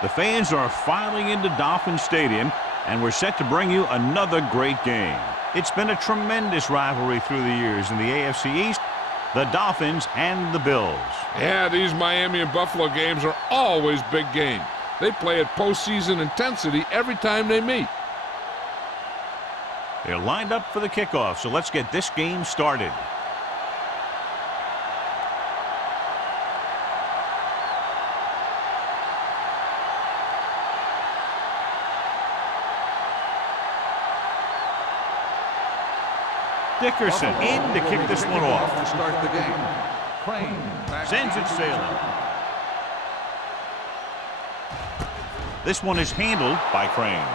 The fans are filing into Dolphin Stadium, and we're set to bring you another great game. It's been a tremendous rivalry through the years in the AFC East, the Dolphins and the Bills. Yeah, these Miami and Buffalo games are always big games. They play at postseason intensity every time they meet. They're lined up for the kickoff, so let's get this game started. Dickerson in to kick this one off. To start the game. Crane Sends it sailing. This one is handled by Crane.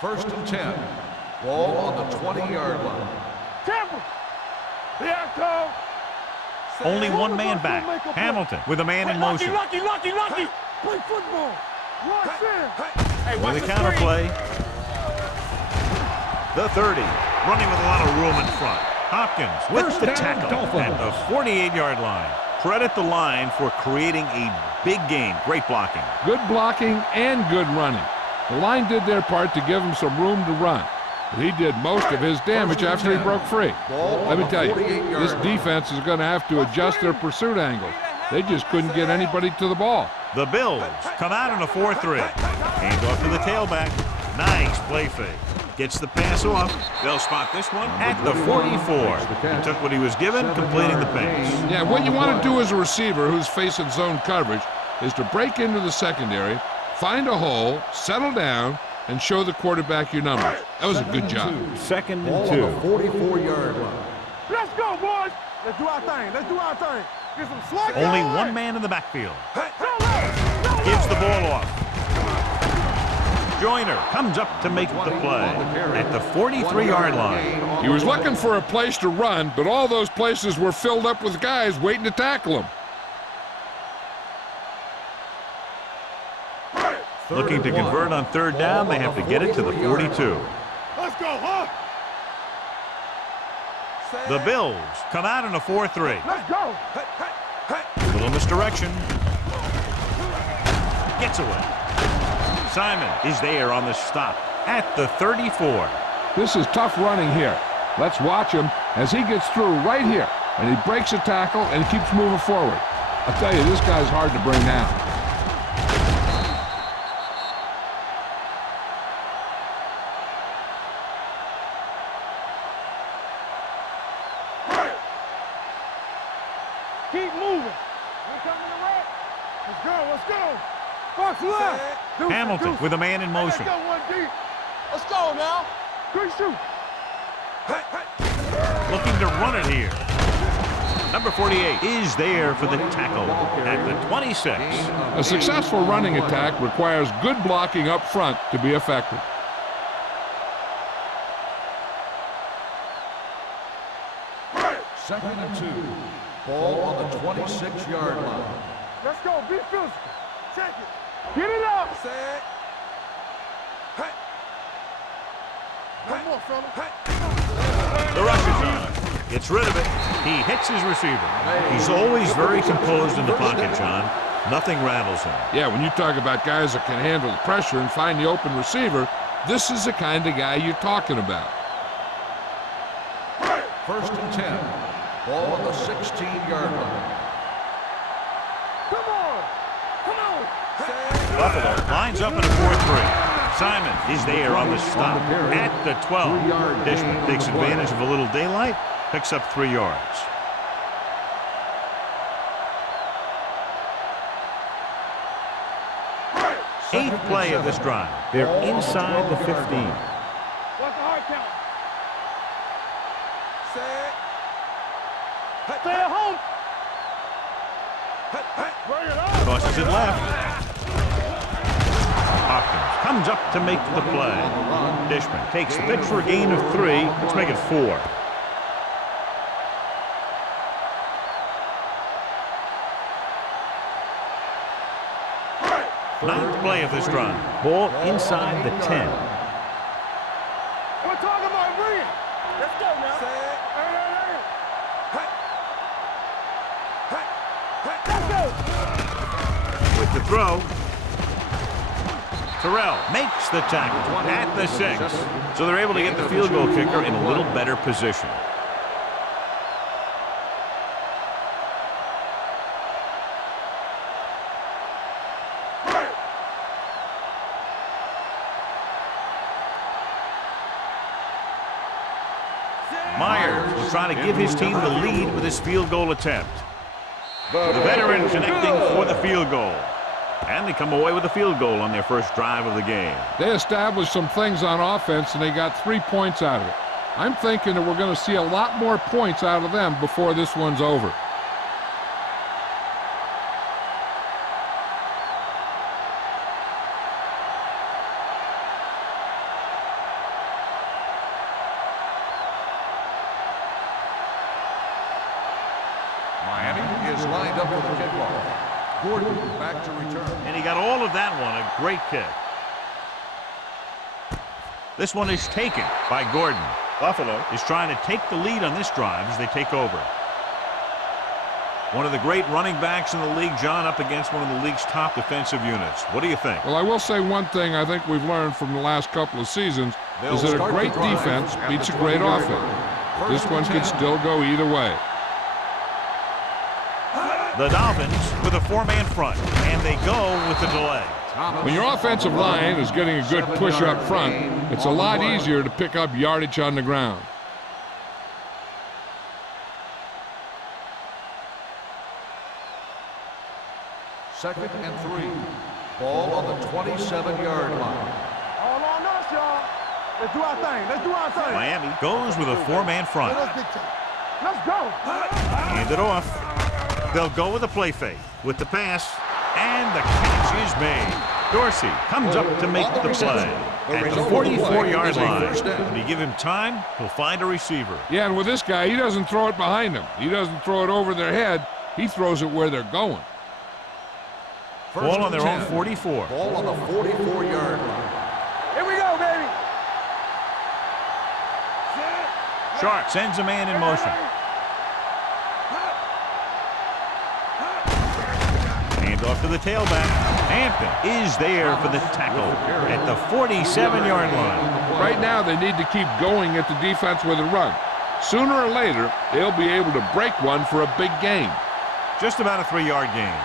First and 10. Ball on the 20-yard line. Temple. The Only one man back. Hamilton with a man in motion. Lucky. Play football. Watch in. With a counter play. The 30. Running with a lot of room in front. Hopkins with the tackle at the 48-yard line. Credit the line for creating a big game. Great blocking. Good blocking and good running. The line did their part to give him some room to run. But he did most of his damage after he broke free. Let me tell you, this defense is going to have to adjust their pursuit angles. They just couldn't get anybody to the ball. The Bills come out in a 4-3. Hands off to the tailback. Nice play fake. Gets the pass off. They'll spot this one at the 44. He took what he was given, completing the pass. Yeah, what you want to do as a receiver who's facing zone coverage is to break into the secondary, find a hole, settle down, and show the quarterback your numbers. That was a good job. Second and 2. 44-yard line. Let's go, boys. Let's do our thing. Get some slack. Only one man in the backfield. Gives the ball off. Joyner comes up to make the play at the 43-yard line. He was looking for a place to run, but all those places were filled up with guys waiting to tackle him. Looking to convert on third down, they have to get it to the 42. Let's go, huh? The Bills come out in a 4-3. Let's go. Little misdirection. Gets away. Simon is there on the stop at the 34. This is tough running here. Let's watch him as he gets through right here. And he breaks a tackle and he keeps moving forward. I'll tell you, this guy's hard to bring down. Keep moving. We're coming to right. Let's go. Fox left. Hamilton with a man in motion. Let's go, 1D. Let's go now. Good shoot. Looking to run it here. Number 48 is there for the tackle at the 26. A successful running attack requires good blocking up front to be effective. Second and 2. Ball on the 26-yard line. Let's go. Be physical. Check it. Get it up. Set. One more, fella. The rush is on. Gets rid of it. He hits his receiver. He's always very composed in the pocket, John. Nothing rattles him. Yeah, when you talk about guys that can handle the pressure and find the open receiver, this is the kind of guy you're talking about. First and 10. Ball on the 16-yard line. Come on. Buffalo lines up in a 4-3. Simon is there on the stop at the 12. Dishman takes advantage of a little daylight, picks up 3 yards. Eighth play of this drive. They're inside the 15. What's the hard count? Stay at home. Bring it up. Tosses it left. Hopkins comes up to make the play. Dishman takes the pitch for a gain of 3. Let's make it 4. Ninth play of this drive. Ball inside the 10. We're talking about bring it. Let's go now. Let's go. With the throw. Terrell makes the tackle at the 6. So they're able to get the field goal kicker in a little better position. Myers will try to give his team the lead with his field goal attempt. The veteran connecting for the field goal. And they come away with a field goal on their first drive of the game. They established some things on offense, and they got 3 points out of it. I'm thinking that we're going to see a lot more points out of them before this one's over. Miami is lined up for the kickoff. Gordon back to return. And he got all of that one. A great kick. This one is taken by Gordon. Buffalo is trying to take the lead on this drive as they take over. One of the great running backs in the league, John, up against one of the league's top defensive units. What do you think? Well, I will say one thing I think we've learned from the last couple of seasons is that a great defense beats a great offense. This one could still go either way. The Dolphins with a 4-man front, and they go with the delay. When your offensive line is getting a good push up front, it's a lot easier to pick up yardage on the ground. Second and 3. Ball on the 27-yard line. All on us, y'all. Let's do our thing. Let's do our thing. Miami goes with a 4-man front. Let us dictate. Let's go. Hand it off. They'll go with a play fake with the pass, and the catch is made. Dorsey comes up to make the play at the 44-yard line. When you give him time, he'll find a receiver. Yeah, and with this guy, he doesn't throw it behind them. He doesn't throw it over their head. He throws it where they're going. Ball on their own 44. Ball on the 44-yard line. Here we go, baby. Sharp sends a man in motion. Hand off to the tailback. Hampton is there for the tackle at the 47-yard line. Right now, they need to keep going at the defense with a run. Sooner or later, they'll be able to break one for a big gain. Just about a 3-yard gain.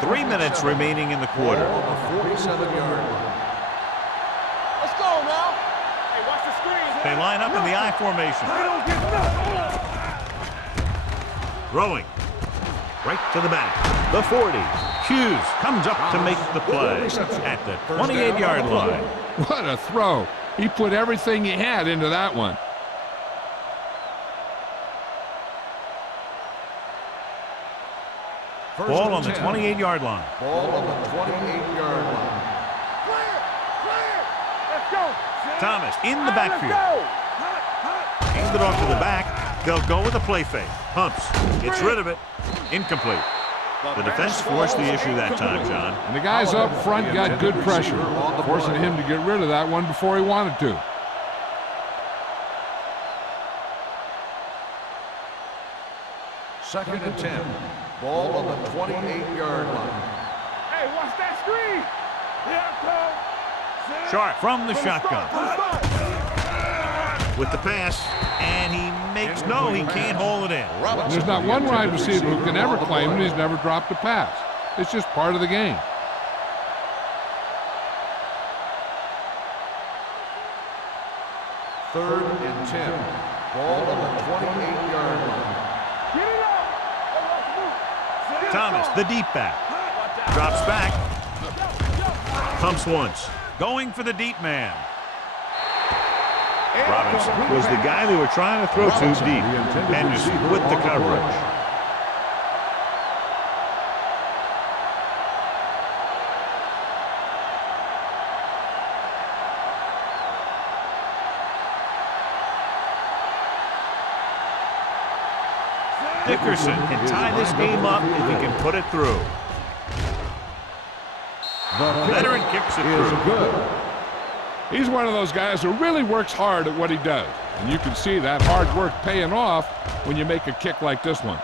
3 minutes remaining in the quarter. Ball on the 47-yard line. Let's go now. Hey, watch the screen. They line up in the I formation. We don't get nothing. Throwing. Right to the back. The 40. Hughes comes up to make the play at the 28-yard line. What a throw. He put everything he had into that one. Ball on the 28-yard line. Ball on the 28-yard line. Clear. Clear. Let's go. Thomas in the backfield. Hands it off to the back. They'll go with a play fake. Pumps. Gets rid of it. Incomplete. The defense forced the issue that time, John. And the guys up front got good pressure, forcing him to get rid of that one before he wanted to. Second and 10. Ball on the 28-yard line. Hey, watch that screen. Here it comes. Sharp from the shotgun. With the pass, and he makes no, he can't hold it in. There's not one wide receiver who can ever claim that he's never dropped a pass. It's just part of the game. Third and 10. Ball on the 28-yard line. Get it up. Hey, let's move. Thomas, the deep back. Drops back. Pumps once. Going for the deep man. Robinson was the guy they were trying to throw to deep. Henderson with the coverage. Dickerson can tie this game up if he can put it through. kicks it is through. good. He's one of those guys who really works hard at what he does. And you can see that hard work paying off when you make a kick like this one.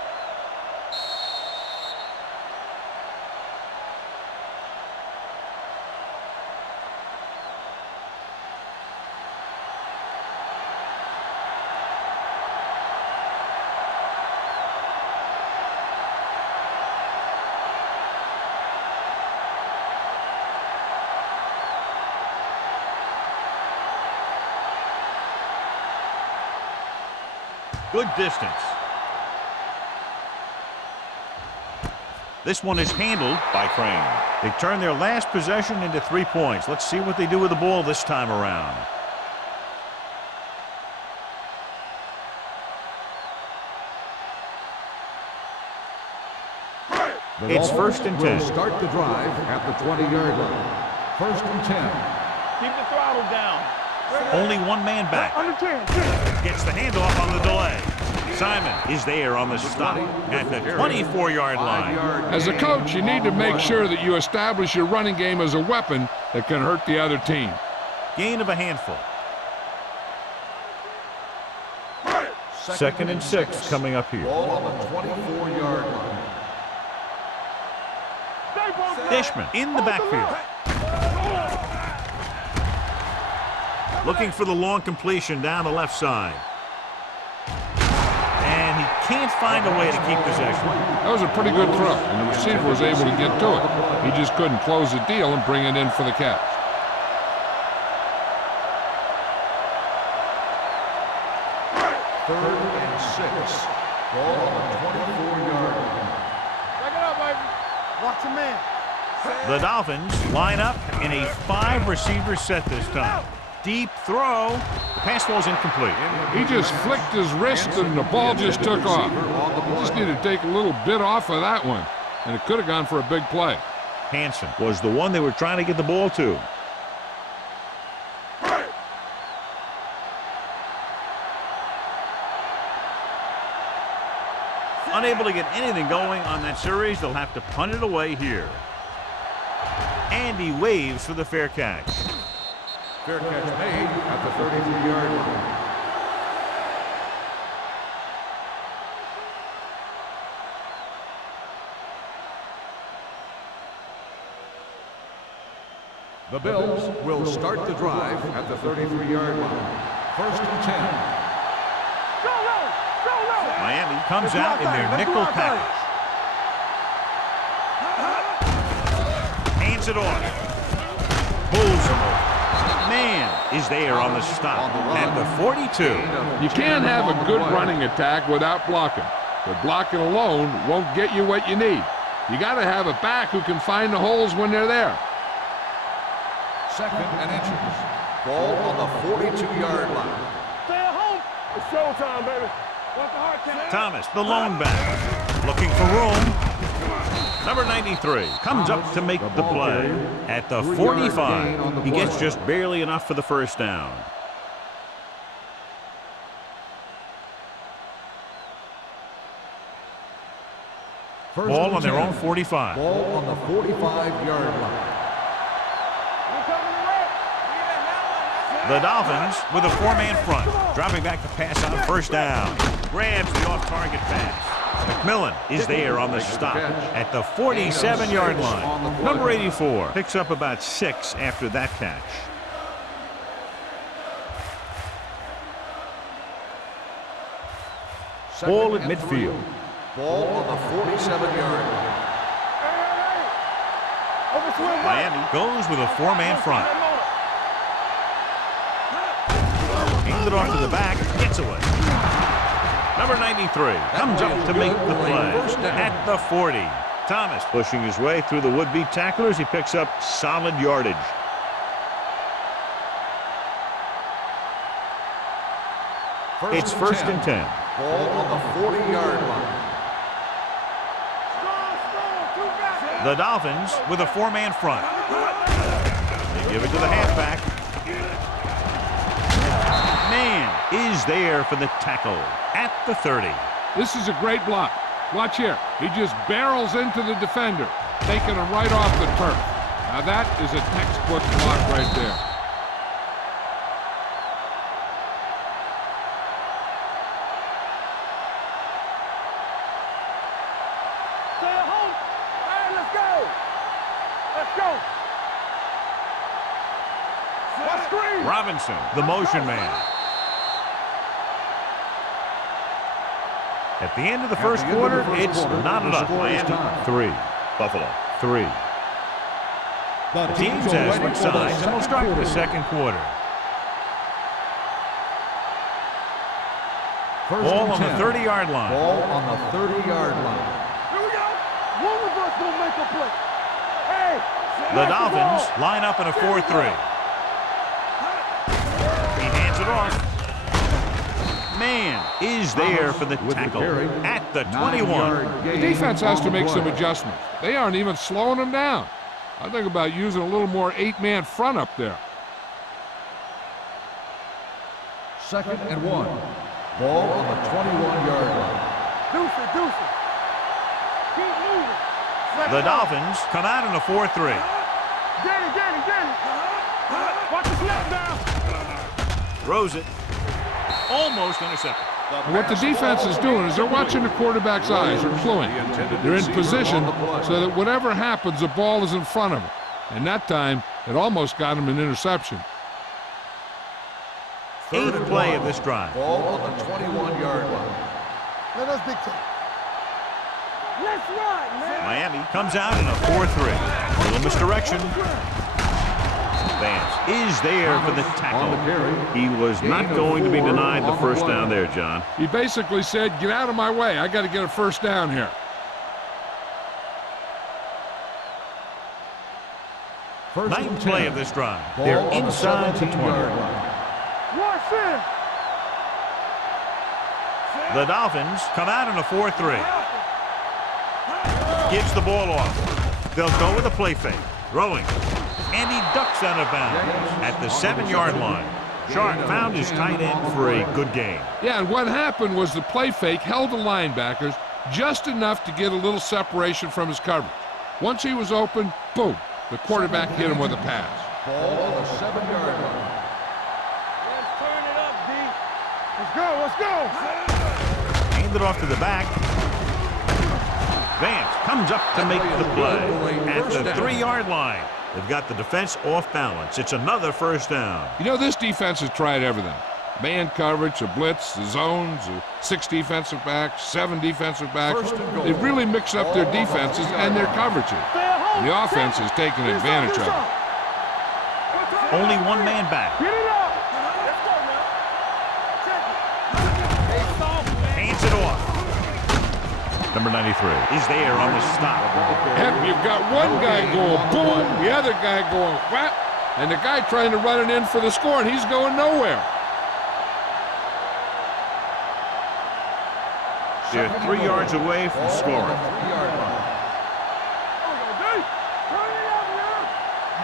Good distance. This one is handled by Crane. They turn their last possession into 3 points. Let's see what they do with the ball this time around. It's 1st and 10. Will start the drive at the 20-yard line. 1st and 10. Keep the throttle down. Only one man back. Under 10. Gets the handoff on the delay. Simon is there on the stop at the 24-yard line. As a coach, you need to make sure that you establish your running game as a weapon that can hurt the other team. Gain of a handful. 2nd and 6 coming up here. Ball on the 24-yard line. Dishman in the backfield. Looking for the long completion down the left side. And he can't find a way to keep possession. That was a pretty good throw, and the receiver was able to get to it. He just couldn't close the deal and bring it in for the catch. Third and 6. Ball on the 24-yard line. Check it out, baby. Watch your man. The Dolphins line up in a 5-receiver set this time. Deep throw. The pass ball is incomplete. He just flicked his wrist and the ball just took off. He just needed to take a little bit off of that one, and it could have gone for a big play. Hansen was the one they were trying to get the ball to. Unable to get anything going on that series, they'll have to punt it away here. And he waves for the fair catch. Fair catch made at the 33-yard line. The Bills will start the drive at the 33-yard line. 1st and 10. Go low. Go low. Miami comes out in their nickel package. Hands it off. Pulls him over. Man is there on the stop at the 42. You can't have a good running attack without blocking, but blocking alone won't get you what you need. You got to have a back who can find the holes when they're there. 2nd and inches. Ball on the 42-yard line. Stay at home. It's showtime, baby. Want the hard count. Thomas, the lone back, looking for room. Number 93 comes up to make the play at the 45. He gets just barely enough for the first down. Ball on their own 45. Ball on the 45-yard line. The Dolphins with a 4-man front, dropping back the pass on 1st down. Grabs the off-target pass. McMillan is there on the stop at the 47-yard line. Number 84 picks up about 6 after that catch. Ball at midfield. Ball on the 47-yard line. Miami goes with a 4-man front. Hands it off to the back, gets away. Number 93 comes up to make the play at the 40. Thomas pushing his way through the would-be tacklers. He picks up solid yardage. It's 1st and 10. Ball on the 40-yard line. The Dolphins with a 4-man front. They give it to the halfback. Man is there for the tackle at the 30. This is a great block. Watch here. He just barrels into the defender, taking him right off the turf. Now that is a textbook block right there. Stay at home. All right, let's go. Let's go. What screen? Robinson, the motion man. At the end of the first quarter, it's not enough. Miami 3, Buffalo 3. The teams have switched sides, and we'll start the second quarter. Ball on the 30-yard line. Ball on the 30-yard line. Here we go. One of us gonna make a play. Hey. The Dolphins line up in a 4-3. He hands it off. Man is there for the tackle at the 21. The defense has to make some adjustments. They aren't even slowing them down. I think about using a little more 8-man front up there. 2nd and 1. Ball on the 21-yard line. Deuce it, deuce it. Keep moving. The Dolphins come out in a 4-3. Get it. Watch the slap down. Throws it. Almost intercepted. And what the defense is doing is they're watching the quarterback's eyes. They're cluing. They're in position so that whatever happens, the ball is in front of them. And that time, it almost got him an interception. 8th play of this drive. Ball on the 21-yard line. Let us dictate. Let's run, man. Miami comes out in a 4-3. Little misdirection. Vance is there for the tackle. He was not going to be denied the first down there, John. He basically said, get out of my way. I got to get a first down here. Ninth play of this drive. They're inside the 20. Watch it. The Dolphins come out in a 4-3. Gives the ball off. They'll go with a play fake. Throwing. And he ducks out of bounds at the 7-yard line. Sharp found his tight end for a good game. Yeah, and what happened was the play fake held the linebackers just enough to get a little separation from his coverage. Once he was open, boom, the quarterback hit him with a pass. Ball on the 7-yard line. Let's turn it up, D. Let's go. Hand it off to the back. Vance comes up to make the play at the 3-yard line. They've got the defense off balance. It's another first down. You know, this defense has tried everything. Man coverage, a blitz, the zones, 6 defensive backs, 7 defensive backs. They've really mixed up their defenses and their coverages. And the offense has taken advantage of it. Only one man back. Get it up. Hands it off. Number 93 is there on the stop. And you've got one guy going boom, the other guy going whap, and the guy trying to run it in for the score, and he's going nowhere. They're 3 yards away from scoring.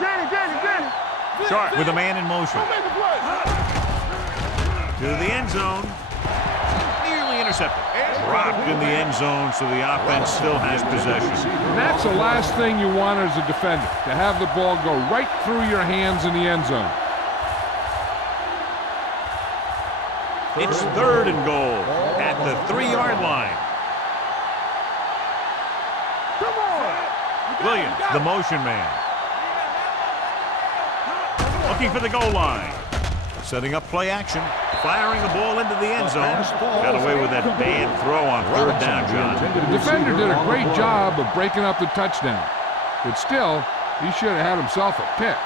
Get it. Sharp with a man in motion. To the end zone. Nearly intercepted. Dropped in the end zone, so the offense still has possession. And that's the last thing you want as a defender, to have the ball go right through your hands in the end zone. It's 3rd and goal at the 3-yard line. Come on. Williams, the motion man. Looking for the goal line. Setting up play action. Firing the ball into the end zone. Got away with that bad throw on 3rd down, John. The defender did a great job of breaking up the touchdown. But still, he should have had himself a pick.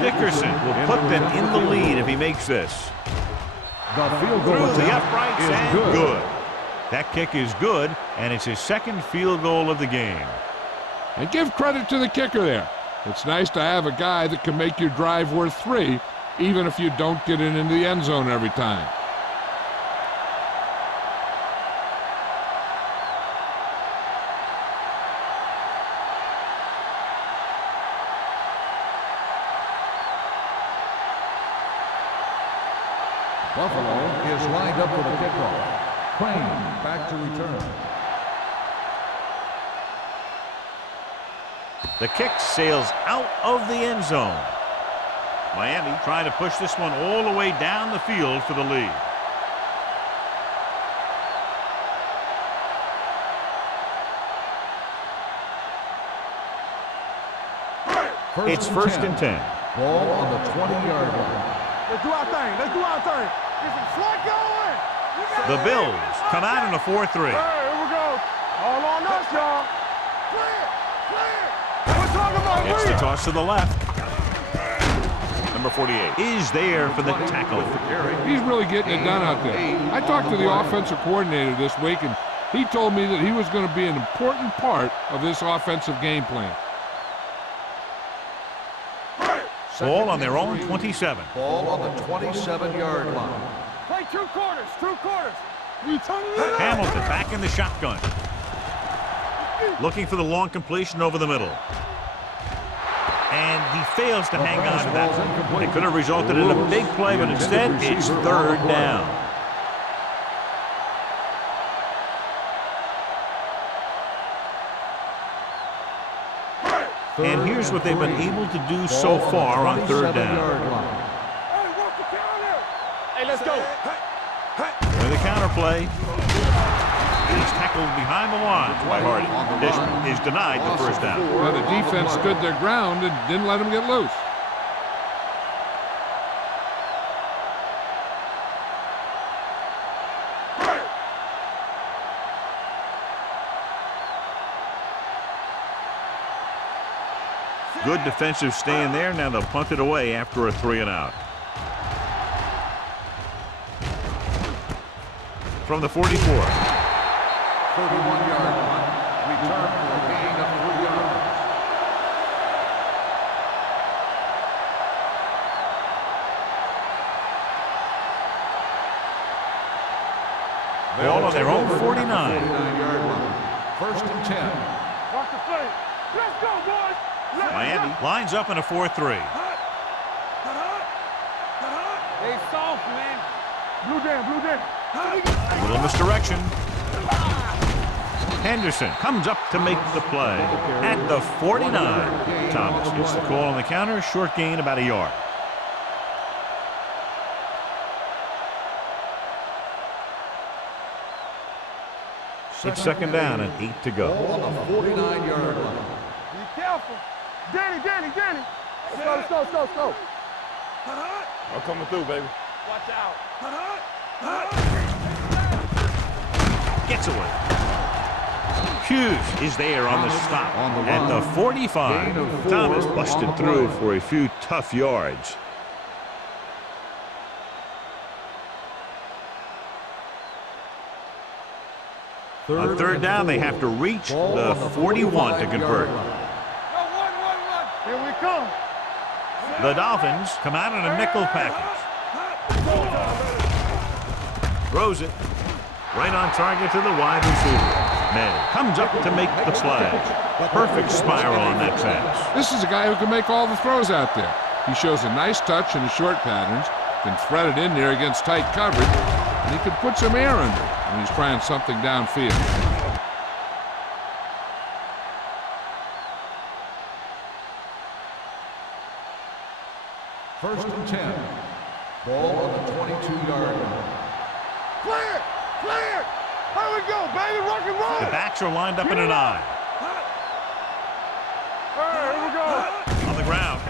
Dickerson will put them in the lead if he makes this. The field goal Through the attempt uprights is and good. That kick is good, and it's his 2nd field goal of the game. And give credit to the kicker there. It's nice to have a guy that can make your drive worth 3, even if you don't get it into the end zone every time. Buffalo is lined up for the kickoff. Crane back to return. The kick sails out of the end zone. Miami trying to push this one all the way down the field for the lead. It's first and 10. Ball on the 20-yard line. Let's do our thing. Let's do our thing. Get some slug going. The Bills come out in a 4-3. Hey, here we go. All on us, y'all. Clear. Clear. We're talking about It's the toss to the left. Number 48 is there for the tackle. He's really getting it done out there. I talked to the offensive coordinator this week, and he told me that he was going to be an important part of this offensive game plan. Ball on their own 27. Ball on the 27-yard line. Play 2 quarters. 2 quarters. You turning it up. Hamilton back in the shotgun. Looking for the long completion over the middle. And he fails to hang on to that. It could have resulted in a big play, but instead it's third down. And here's what they've been able to do so far on third down. Hey, what's the counter? Hey, let's go. With the counter play. He's tackled behind the line by Hardy. This is denied the first down. Well, the defense stood their ground and didn't let him get loose. Good defensive stand there. Now they'll punt it away after a 3-and-out. From the 44. 31-yard punt. Return for a gain of 3 yards. Ball on their own 49. 49-yard line. First and 10. Watch the play. Let's go, boys. Miami lines up in a 4-3. They soft, man. Blue down. A little misdirection. Henderson comes up to make the play at the 49. Thomas gets the call on the counter. Short gain, about a yard. It's second down and 8 to go. Ball on the 49-yard line. Be careful. Danny. Let's go. I'm coming through, baby. Watch out. Gets away. Hughes is there on the stop at the 45. Thomas busted through for a few tough yards. On third down, they have to reach the 41 to convert. Here we come. The Dolphins come out in a nickel package. Throws it right on target to the wide receiver. May comes up to make the play. Perfect spiral on that pass. This is a guy who can make all the throws out there. He shows a nice touch in the short patterns, can thread it in there against tight coverage, and he can put some air under it when he's trying something downfield. First and 10. Ball on the 22-yard line. Clear. Here we go, baby. Rock and roll. The backs are lined up in an eye. Here we go. On the ground.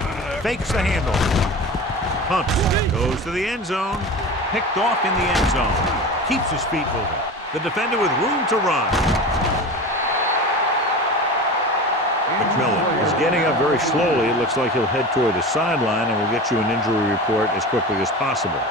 Fakes the handle. Pumps. Goes to the end zone. Picked off in the end zone. Keeps his feet moving. The defender with room to run. McMillan is getting up very slowly. It looks like he'll head toward the sideline, and we'll get you an injury report as quickly as possible.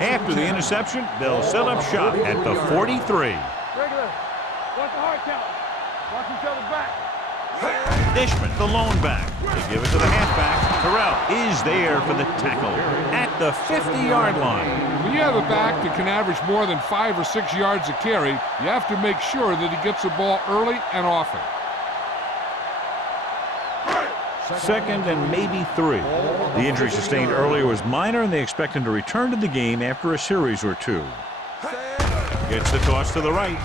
After the interception, they'll set up shop at the 43. Regular. Watch the hard count. Watch each other back. Dishman, the lone back. They give it to the halfback. Terrell is there for the tackle at the 50-yard line. When you have a back that can average more than 5 or 6 yards a carry, you have to make sure that he gets the ball early and often. Second and maybe 3. The injury sustained earlier was minor, and they expect him to return to the game after a series or 2. Gets the toss to the right.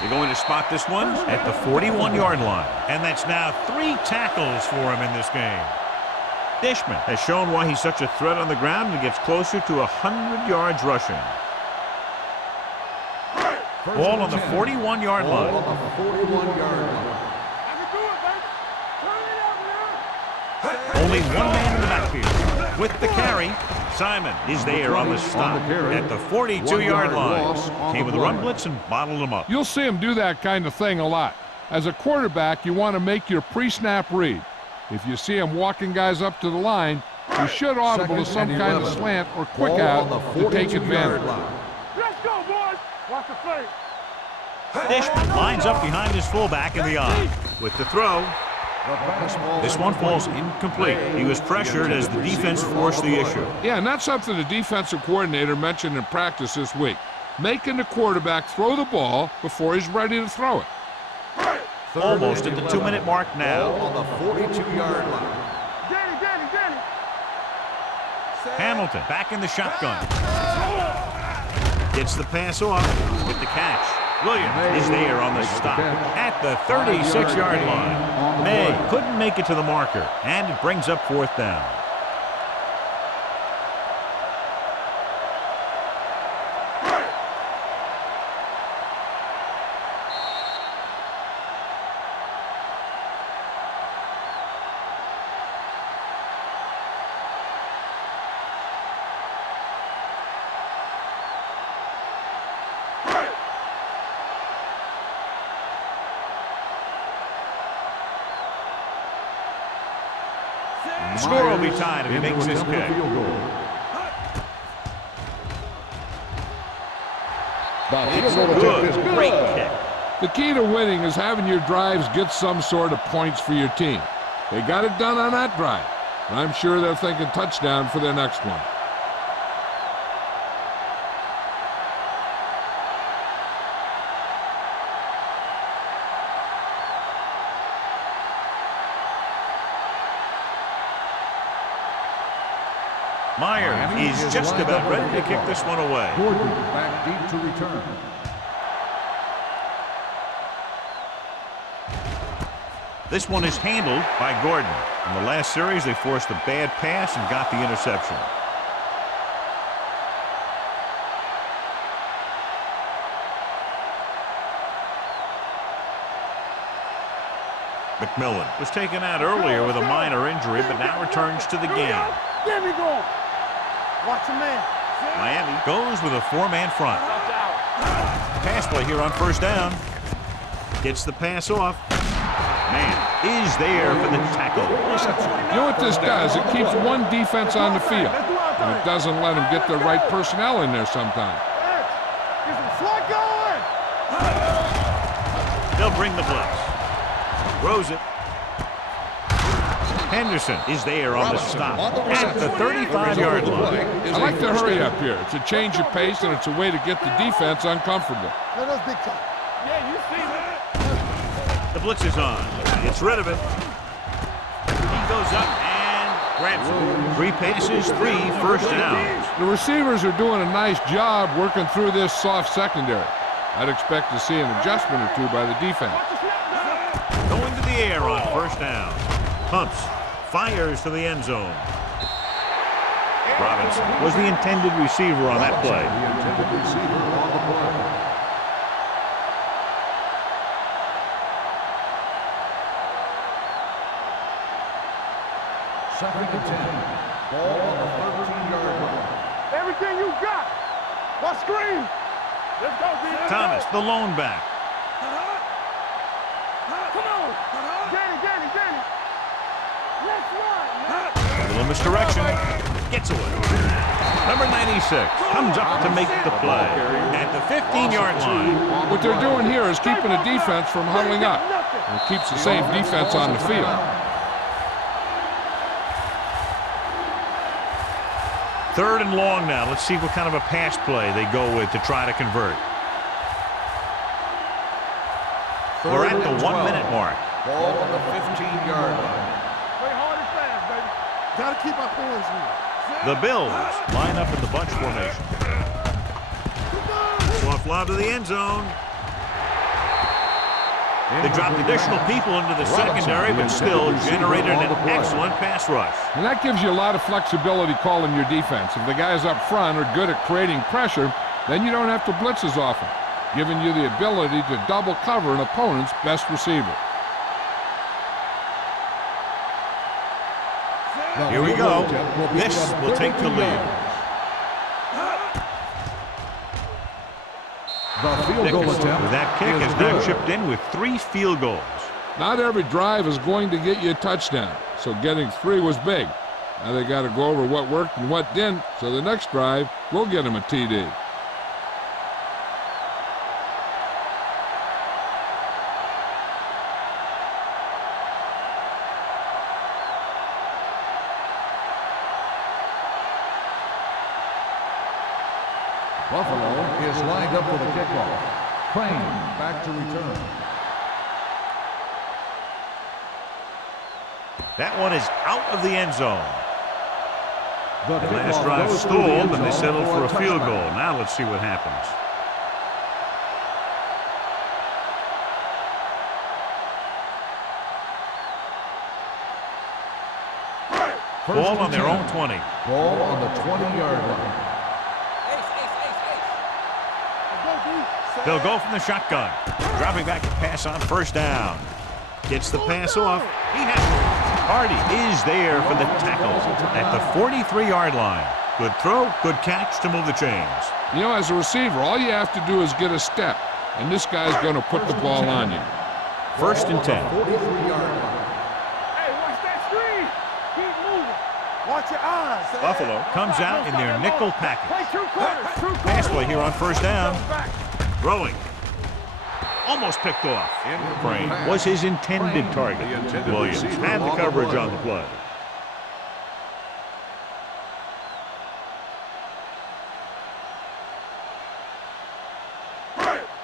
They're going to spot this one at the 41-yard line. And that's now 3 tackles for him in this game. Dishman has shown why he's such a threat on the ground and gets closer to 100 yards rushing. Ball on the 41-yard line. Only one man in the backfield. With the carry, Simon is there on the stop at the 42-yard line. Came with a run blitz and bottled him up. You'll see him do that kind of thing a lot. As a quarterback, you want to make your pre-snap read. If you see him walking guys up to the line, you should audible to some kind of slant or quick out to take advantage. Let's go, boys. Watch the play. Dishman lines up behind his fullback in the eye. With the throw, this one falls incomplete. He was pressured as the defense forced the issue. Yeah, and that's something the defensive coordinator mentioned in practice this week. Making the quarterback throw the ball before he's ready to throw it. Almost at the 2-minute mark now. On the 42-yard line. Danny. Hamilton back in the shotgun. Gets the pass off with the catch. Williams is there on the stop at the 36-yard line. May couldn't make it to the marker, and it brings up 4th down. The score will be tied if he makes this kick. Good, great kick. The key to winning is having your drives get some sort of points for your team. They got it done on that drive. And I'm sure they're thinking touchdown for their next one. Myers is just about ready to kick this one away. Gordon back deep to return. This one is handled by Gordon. In the last series, they forced a bad pass and got the interception. McMillan was taken out earlier with a minor injury, but now returns to the game. There we go. Watch the man. Miami goes with a 4-man front. Pass play here on 1st down. Gets the pass off. Man is there for the tackle. You know what this does? It keeps one defense on the field. And it doesn't let them get the right personnel in there sometimes. Get some slot going. They'll bring the blitz. Throws it. Henderson is there on the stop at the 35-yard line. I like to hurry up here. It's a change of pace, and it's a way to get the defense uncomfortable. Let us big time. Yeah, you see that. The blitz is on. Gets rid of it. He goes up and grabs it. 3 passes, 3 first downs. The receivers are doing a nice job working through this soft secondary. I'd expect to see an adjustment or 2 by the defense. Going to the air on 1st down. Pumps. Fires to the end zone. Robinson was the intended receiver on that play. Second and 10. Ball on the 13-yard line. Everything you got. What screen? Let's go, D. Thomas, the lone back. Come on. Danny. Let's run. A little misdirection. Gets away. Number 96 comes up to make the play at the 15-yard line. What they're doing here is keeping the defense from huddling up. And it keeps the same defense on the field. Third and long now. Let's see what kind of a pass play they go with to try to convert. We're at the 1-minute mark. Ball on the 15-yard line. Play hard and fast, baby. Gotta keep our points here. The Bills line up in the bunch formation. Soft lob to the end zone. They dropped additional people into the secondary, but still generated an excellent pass rush. And that gives you a lot of flexibility calling your defense. If the guys up front are good at creating pressure, then you don't have to blitz as often, giving you the ability to double cover an opponent's best receiver. Here we go. This will take the lead. With that kick has now chipped in with 3 field goals. Not every drive is going to get you a touchdown, so getting 3 was big. Now they got to go over what worked and what didn't, so the next drive will get them a TD. Buffalo is lined up for the kickoff. Crane back to return. That one is out of the end zone. The last drive stalled, and they settled for a field goal. Now let's see what happens. Ball on their own 20. Ball on the 20-yard line. They'll go from the shotgun. Dropping back to pass on first down. Gets the pass off. He has it. Hardy is there for the tackle at the 43-yard line. Good throw, good catch to move the chains. You know, as a receiver, all you have to do is get a step, and this guy's going to put the ball on you. First and 10. 43-yard line. Hey, watch that screen. Keep moving. Watch your eyes. Buffalo comes out in their nickel Play package. true corners. Pass play here on first down. Throwing. Almost picked off. Crane was his intended target. Williams had the coverage on the play.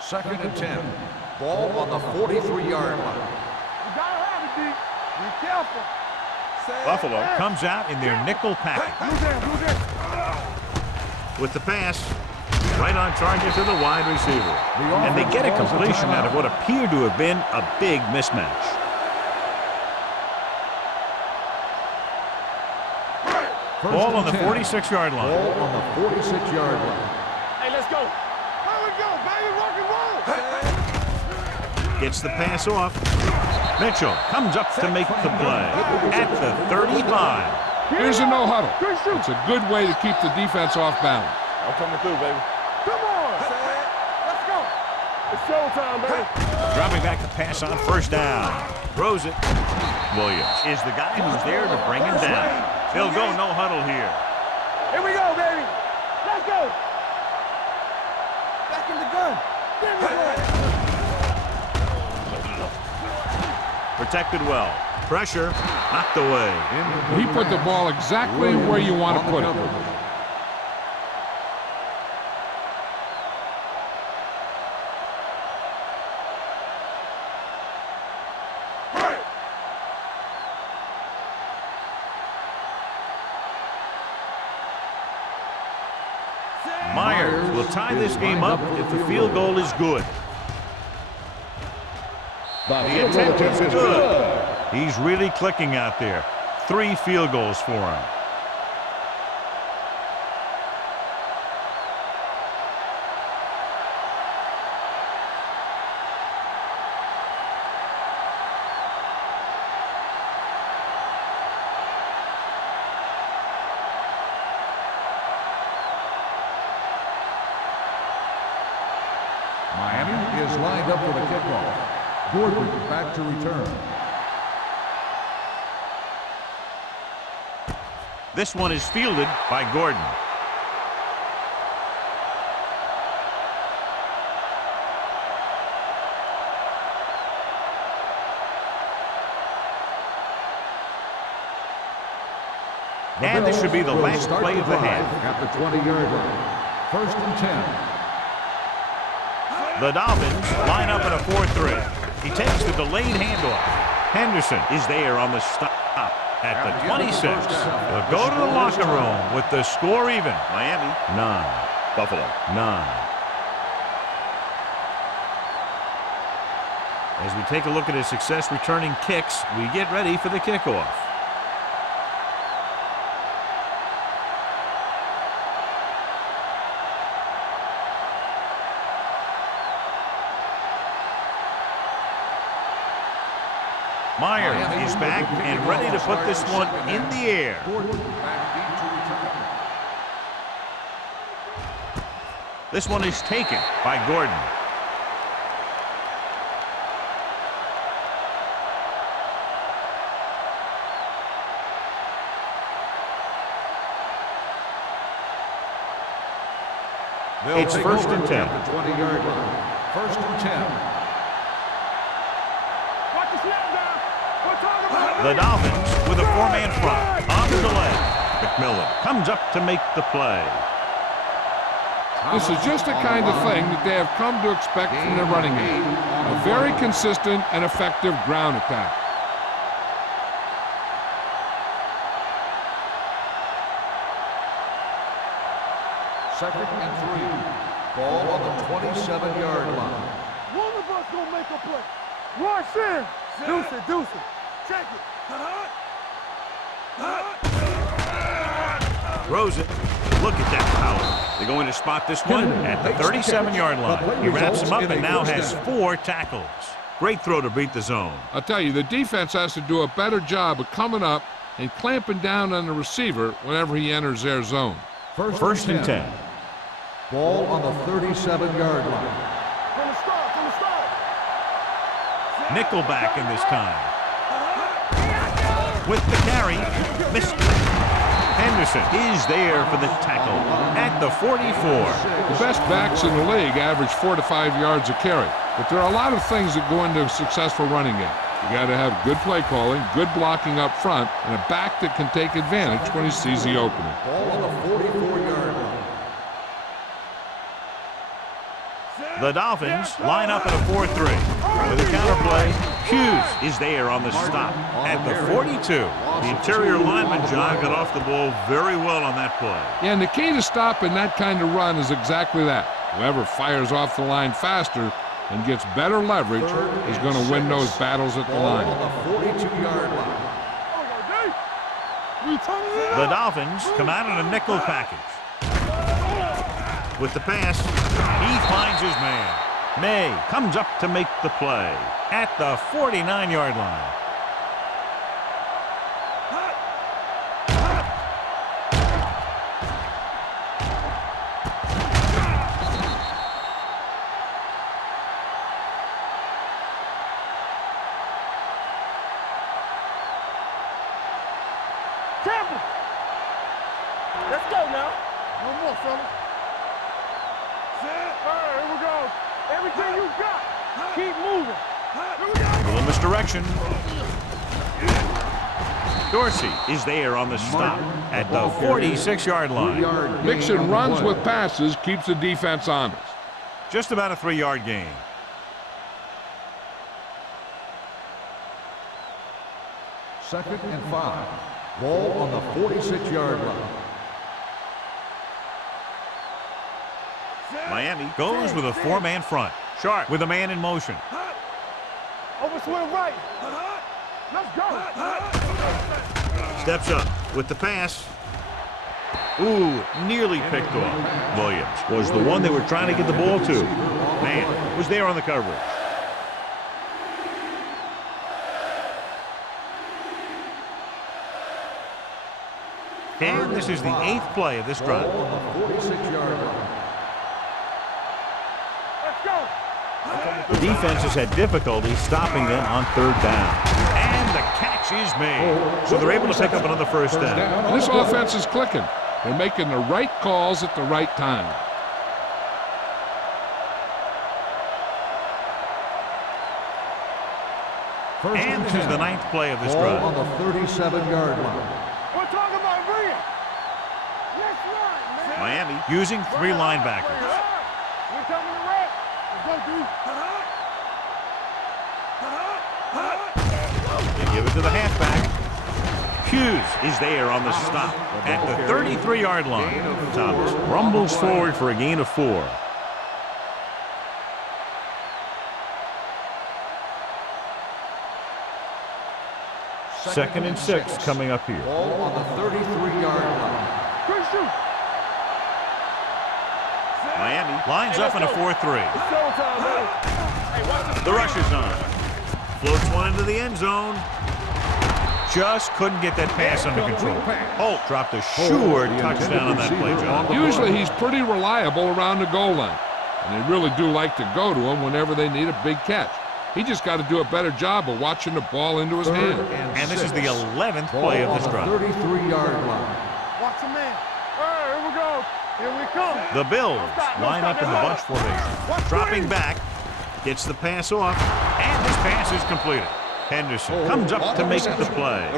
Second and 10. Ball on the 43-yard line. You gotta have it, D. Be careful. Buffalo comes out in their nickel package. Blue there. With the pass, right on target to the wide receiver. And they get a completion out of what appeared to have been a big mismatch. Ball on the 46-yard line. Ball on the 46-yard line. Hey, let's go. Here we go, baby. Rock and roll. Gets the pass off. Mitchell comes up to make the play at the 35. Here's a no huddle. It's a good way to keep the defense off balance. I'm coming through, baby. Come on. Let's go. It's showtime, baby. Dropping back to pass on first down. Throws it. Williams is the guy who's there to bring him down. He'll go no huddle here. Here we go, baby. Let's go. Back in the gun. There we go. Protected well. Pressure knocked away. He put the ball exactly where you want to put it. Myers will tie this game up if the field goal is good. The attempt is good. He's really clicking out there. 3 field goals for him. Miami is lined up for the kickoff. Gordon back to return. This one is fielded by Gordon. And this should be the last play of the half. At the 20-yard line. 1st and 10. The Dolphins line up in a 4-3. He takes the delayed handoff. Henderson is there on the stop at the 26. They'll go to the locker room with the score even. Miami 9, Buffalo 9. As we take a look at his success returning kicks, we get ready for the kickoff. Myers is back and ready to put this one in the air. This one is taken by Gordon. It's 1st and 10. 20-yard line. 1st and 10. Watch the snap down. We're talking about The Dolphins with a 4-man front on the delay. McMillan comes up to make the play. This is just the kind of thing that they have come to expect from their running game. A very consistent and effective ground attack. Second and 3. Ball on the 27-yard line. one of us gonna make a play. Rush in. Deuce it, deuce it. Check it. Throws it. Look at that power. They're going to spot this one at the 37-yard line. He wraps him up and now has 4 tackles. Great throw to beat the zone. I'll tell you, the defense has to do a better job of coming up and clamping down on the receiver whenever he enters their zone. 1st and 10. Ball on the 37-yard line. From the start, from the start. Nickelback in this time. With the carry, missed. Henderson is there for the tackle at the 44. The best backs in the league average 4 to 5 yards a carry. But there are a lot of things that go into a successful running game. You got to have good play calling, good blocking up front, and a back that can take advantage when he sees the opening. Ball on the 44-yard line. The Dolphins line up in a 4-3. With a counterplay, Hughes is there on the stop at the 42. The interior lineman, John, got off the ball very well on that play. Yeah, and the key to stopping that kind of run is exactly that. Whoever fires off the line faster and gets better leverage is going to win those battles at the line. On the 42-yard line. The Dolphins come out in a nickel package. With the pass, he finds his man. May comes up to make the play at the 49-yard line. Campbell. Let's go now. One more, fella. All right, here we go. Everything you got, keep moving. Here we go. A little misdirection. Dorsey is there on the stop at the 46-yard line. Mixing runs with passes keeps the defense honest. Just about a 3-yard gain. Second and 5. Ball on the 46-yard line. Miami goes with a 4-man front. Sharp with a man in motion. Over swing right. Let's go. Steps up with the pass. Ooh, nearly picked off. Williams was the one they were trying to get the ball to. Man was there on the coverage. And this is the 8th play of this drive. Ball on the 46-yard line. Let's go. The defense has had difficulty stopping them on 3rd down. And the catch is made. So they're able to pick up another first down. This offense is clicking. They're making the right calls at the right time. And this is the 9th play of this Ball drive. on the 37-yard line. We're talking about bring it. Miami using 3 linebackers. We coming to rest. Let's go, D. They give it to the halfback. Hughes is there on the stop at the 33-yard line. Thomas rumbles forward for a gain of 4. Second and 6 coming up here. Ball on the 33-yard line. Good shoot. Miami lines up in a 4-3. Showtime, baby. Hey, watch this. The rush is on. Floats one into the end zone. Just couldn't get that pass under control. Holt dropped a sure touchdown on that play, John. Usually he's pretty reliable around the goal line, and they really do like to go to him whenever they need a big catch. He just got to do a better job of watching the ball into his hand. And this is the 11th play of this drive. 33-yard line. Watch the man. All right, here we go. Here we come. The Bills line up in the bunch formation. Dropping back, gets the pass off, and this pass is completed. Henderson comes up to make the play.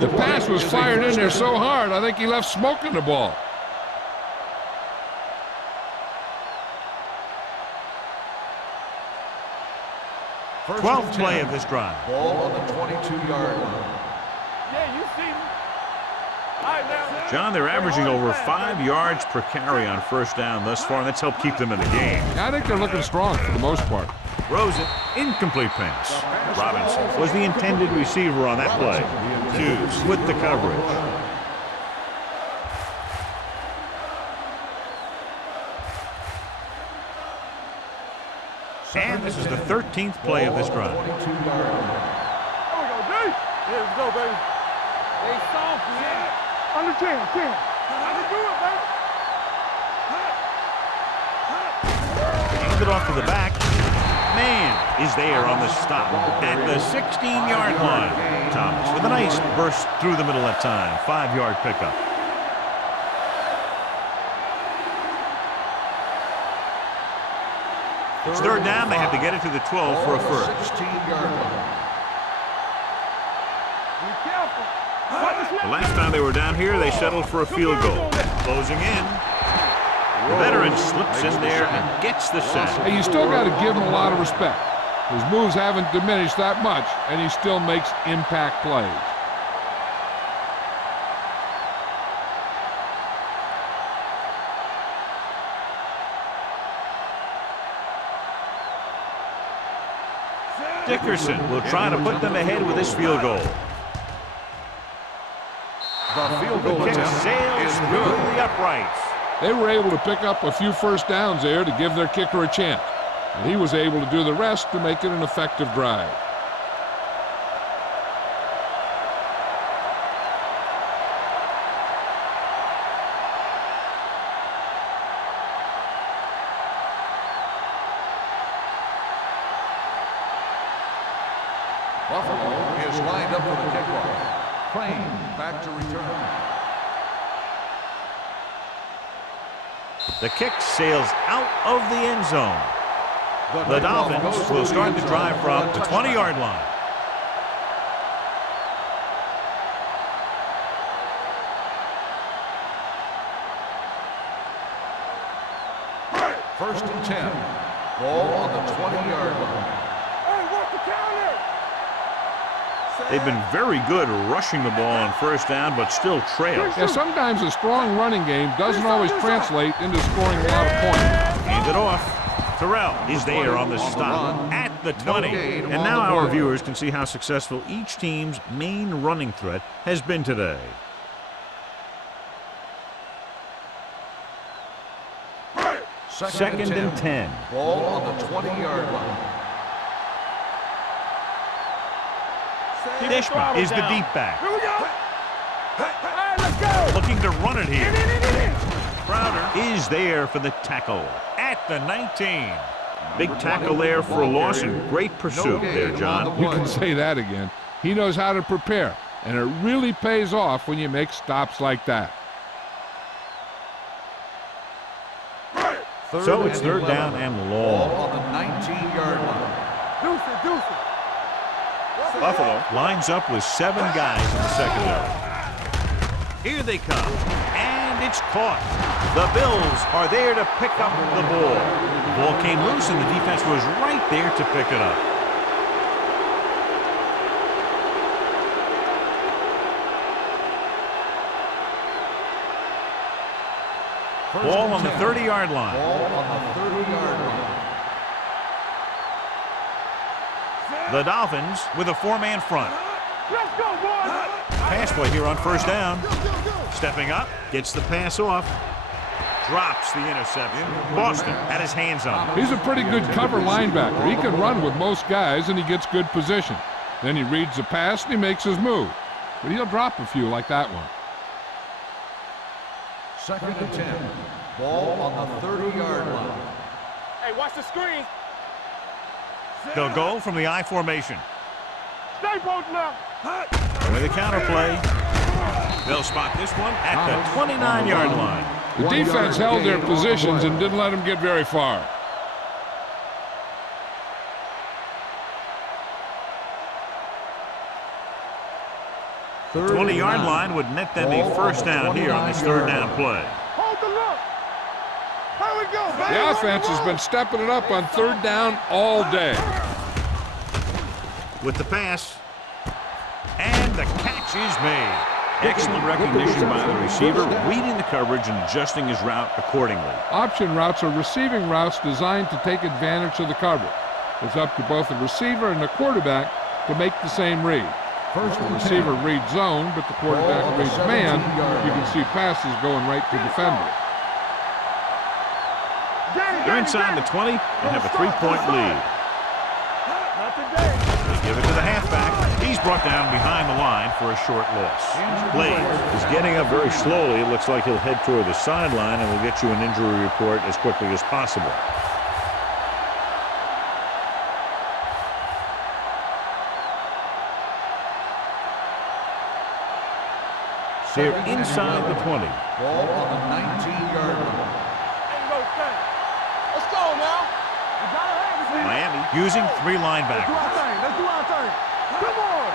The pass was fired in there so hard, I think he left smoke in the ball. First 12th and play 10. of this drive. Ball on the 22-yard line. Yeah, you see me. All right, now. John, they're averaging over 5 yards per carry on first down thus far, and that's helped keep them in the game. I think they're looking strong for the most part. Throws it, incomplete pass. Robinson was the intended receiver on that play. Hughes with the coverage. And this is the 13th play of this drive. 22-yard line. There we go, D. Yeah, let's go, baby. They soft, man. Under 10. How to do it, baby. Hand it off to the back. Man is there on the stop at the 16-yard line. Thomas with a nice burst through the middle that time. 5-yard pickup. It's third down. They have to get it to the 12 for a first. 16-yard line. Be careful. The last time they were down here, they settled for a field goal. Closing in. The veteran slips in there and gets the sack. Hey, you still got to give him a lot of respect. His moves haven't diminished that much, and he still makes impact plays. Dickerson will try to put them ahead with this field goal. The field goal Kick attempt sails is through good. the uprights. They were able to pick up a few first downs there to give their kicker a chance, and he was able to do the rest to make it an effective drive. Buffalo is lined up for the kickoff. Crane back to return. The kick sails out of the end zone. The Dolphins will start the drive from the 20-yard line. First and 10. Ball on the 20-yard line. Hey, what's the counter? They've been very good rushing the ball on first down, but still trail. Yeah, sometimes a strong running game doesn't always translate into scoring a lot of points. Hand it off. Terrell is there on the stop at the 20. And now our viewers can see how successful each team's main running threat has been today. Second and 10. Ball on the 20-yard line. Dishman is the deep back. Here we go. All right, let's go. Looking to run it here. In. Crowder is there for the tackle at the 19. Big tackle there for a loss and great pursuit there, John. You can say that again. He knows how to prepare, and it really pays off when you make stops like that. So it's third down and Ball long. on the 19-yard line. Deuce it. Buffalo lines up with 7 guys in the secondary. Here they come. And and it's caught. The Bills are there to pick up the ball. The ball came loose, and the defense was right there to pick it up. Ball on the 30-yard line. Ball on the 30-yard line. The Dolphins with a four-man front. Let's go, boys! Pass play here on first down. Stepping up, gets the pass off. Drops the interception. Boston had his hands on it. He's a pretty good cover linebacker. He can run with most guys, and he gets good position. Then he reads the pass, and he makes his move. But he'll drop a few like that one. 2nd and 10. Ball on the 30-yard line. Hey, watch the screen. They'll go from the I formation. Stay posted now. With a counter play. They'll spot this one at the 29-yard line. The defense held their positions and didn't let them get very far. The 20-yard line would net them a first down here on this third down play. Hold the look. Here we go, baby. The offense has been stepping it up on third down all day. With the pass. And the catch is made. Excellent recognition by the receiver, reading the coverage and adjusting his route accordingly. Option routes are receiving routes designed to take advantage of the coverage. It's up to both the receiver and the quarterback to make the same read. First, the receiver reads zone, but the quarterback reads man. You can see passes going right to defender. They're inside the 20 and have a 3-point lead. Not today. They give it to the halfback. He's brought down behind the line for a short loss. Blades is getting up very slowly. It looks like he'll head toward the sideline, and we'll get you an injury report as quickly as possible. They're inside the 20. Ball on the 19-yard line. Ain't no thing. Let's go now. We gotta have it. Miami using three Let's do linebackers. our thing. Let's do our thing. Come on.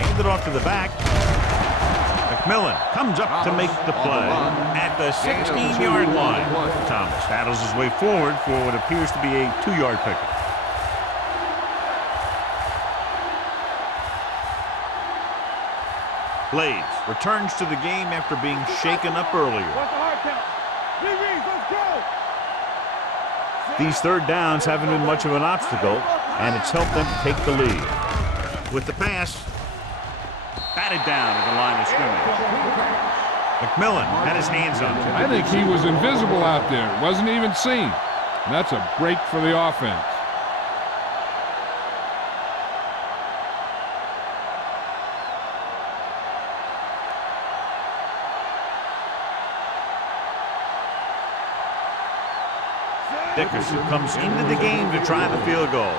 Hand it off to the back. McMillan comes up to make the play at the 16-yard line. Thomas battles his way forward for what appears to be a 2-yard pickup. Blades returns to the game after being shaken up earlier. What's the hard count? DBs, let's go. These third downs haven't been much of an obstacle, and it's helped them to take the lead. With the pass, batted down at the line of scrimmage. McMillan had his hands on it. I think he was invisible out there. Wasn't even seen. And that's a break for the offense. Dickerson comes into the game to try the field goal.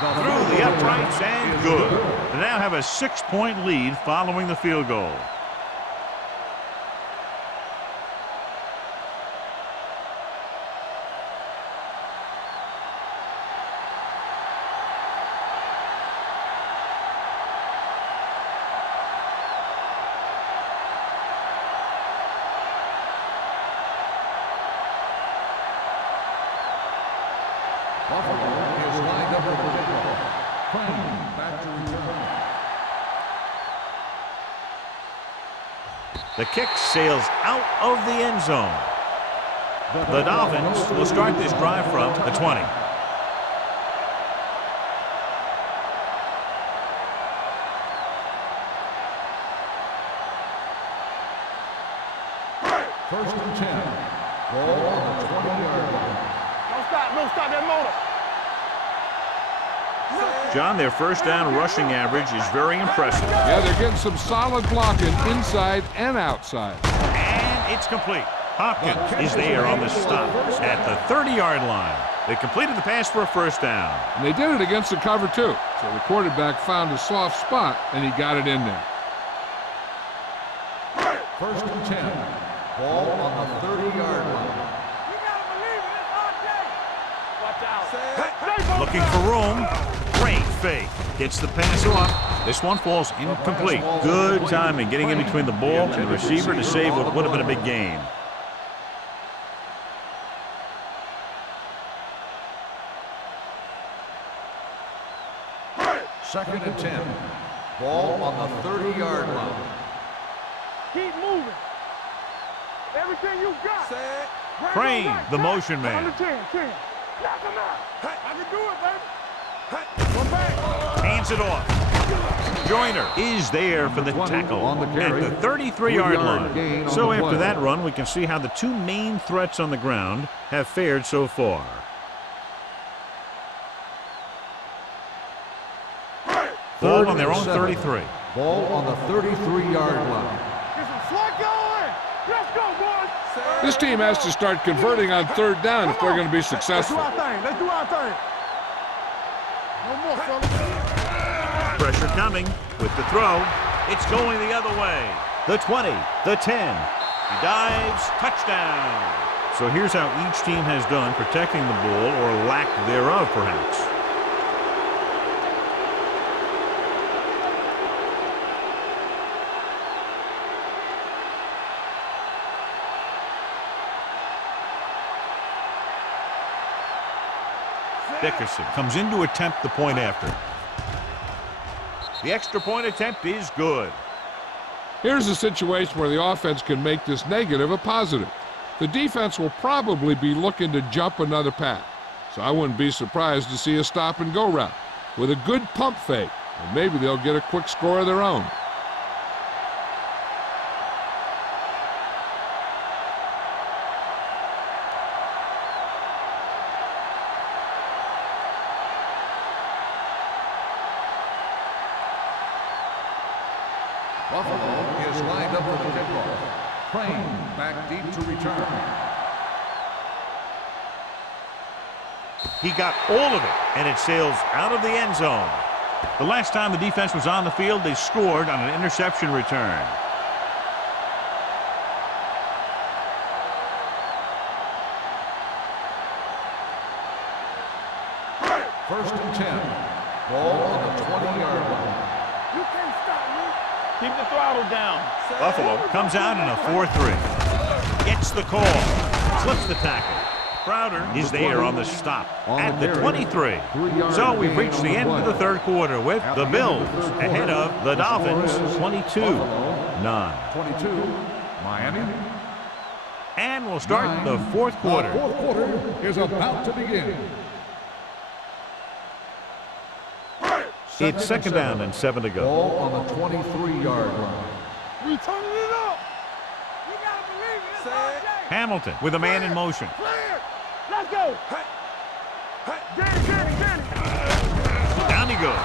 Through the uprights and good. They now have a 6-point lead following the field goal. Buffalo is lined up for the kickoff. Crane back to return. The kick sails out of the end zone. The Dolphins will start this drive from the 20. First and 10. Ball on the 20-yard line. Don't stop that motor. John, their first down rushing average is very impressive. Yeah, they're getting some solid blocking inside and outside. And it's complete. Hopkins is there on the stop at the 30-yard line. They completed the pass for a first down. And they did it against the cover, too. So the quarterback found a soft spot, and he got it in there. First and 10. Ball on the 30-yard line. You gotta believe it. It's our day. Watch out. Looking for room. Great fake. Gets the pass off. This one falls incomplete. Good timing getting in between the ball and the receiver to save what would have been a big gain. Second and 10. Ball on the 30-yard line. Keep moving. Everything you got. Set. Crane, the motion On man. the 10. Knock him out. I can do it, baby. One back. Hands it off. Joyner is there for the tackle on the carry. at the 33-yard line. gain on So the after play. that run, we can see how the two main threats on the ground have fared so far. Ball on their own 33. Ball on the 33-yard line. Get some slack going. Let's go, boys. This team has to start converting on third down if they're going to be successful. Let's do our thing. No more, fellas. Pressure coming with the throw. It's going the other way. The 20, the 10. He dives, touchdown. So here's how each team has done protecting the ball, or lack thereof, perhaps. Dickerson comes in to attempt the point after. The extra point attempt is good. Here's a situation where the offense can make this negative a positive. The defense will probably be looking to jump another pass, so I wouldn't be surprised to see a stop-and-go route with a good pump fake, and maybe they'll get a quick score of their own. Buffalo is lined up for the kickoff. Crane back deep to return. He got all of it, and it sails out of the end zone. The last time the defense was on the field, they scored on an interception return. First and 10. Ball on the 20-yard line. You can't stop me. Keep the throttle down. Buffalo comes out in a 4-3. Gets the call. Slips the tackle. Crowder is there on the stop at the 23. So we've reached the end of the third quarter with the Bills ahead of the Dolphins 22-9. 22, Miami. And we'll start the fourth quarter. The fourth quarter is about to begin. It's second down and 7 to go. Ball on the 23-yard line. We turning it up. You gotta believe it. It's all day. Hamilton with a man in motion. Clear. Let's go. Danny. Down he goes.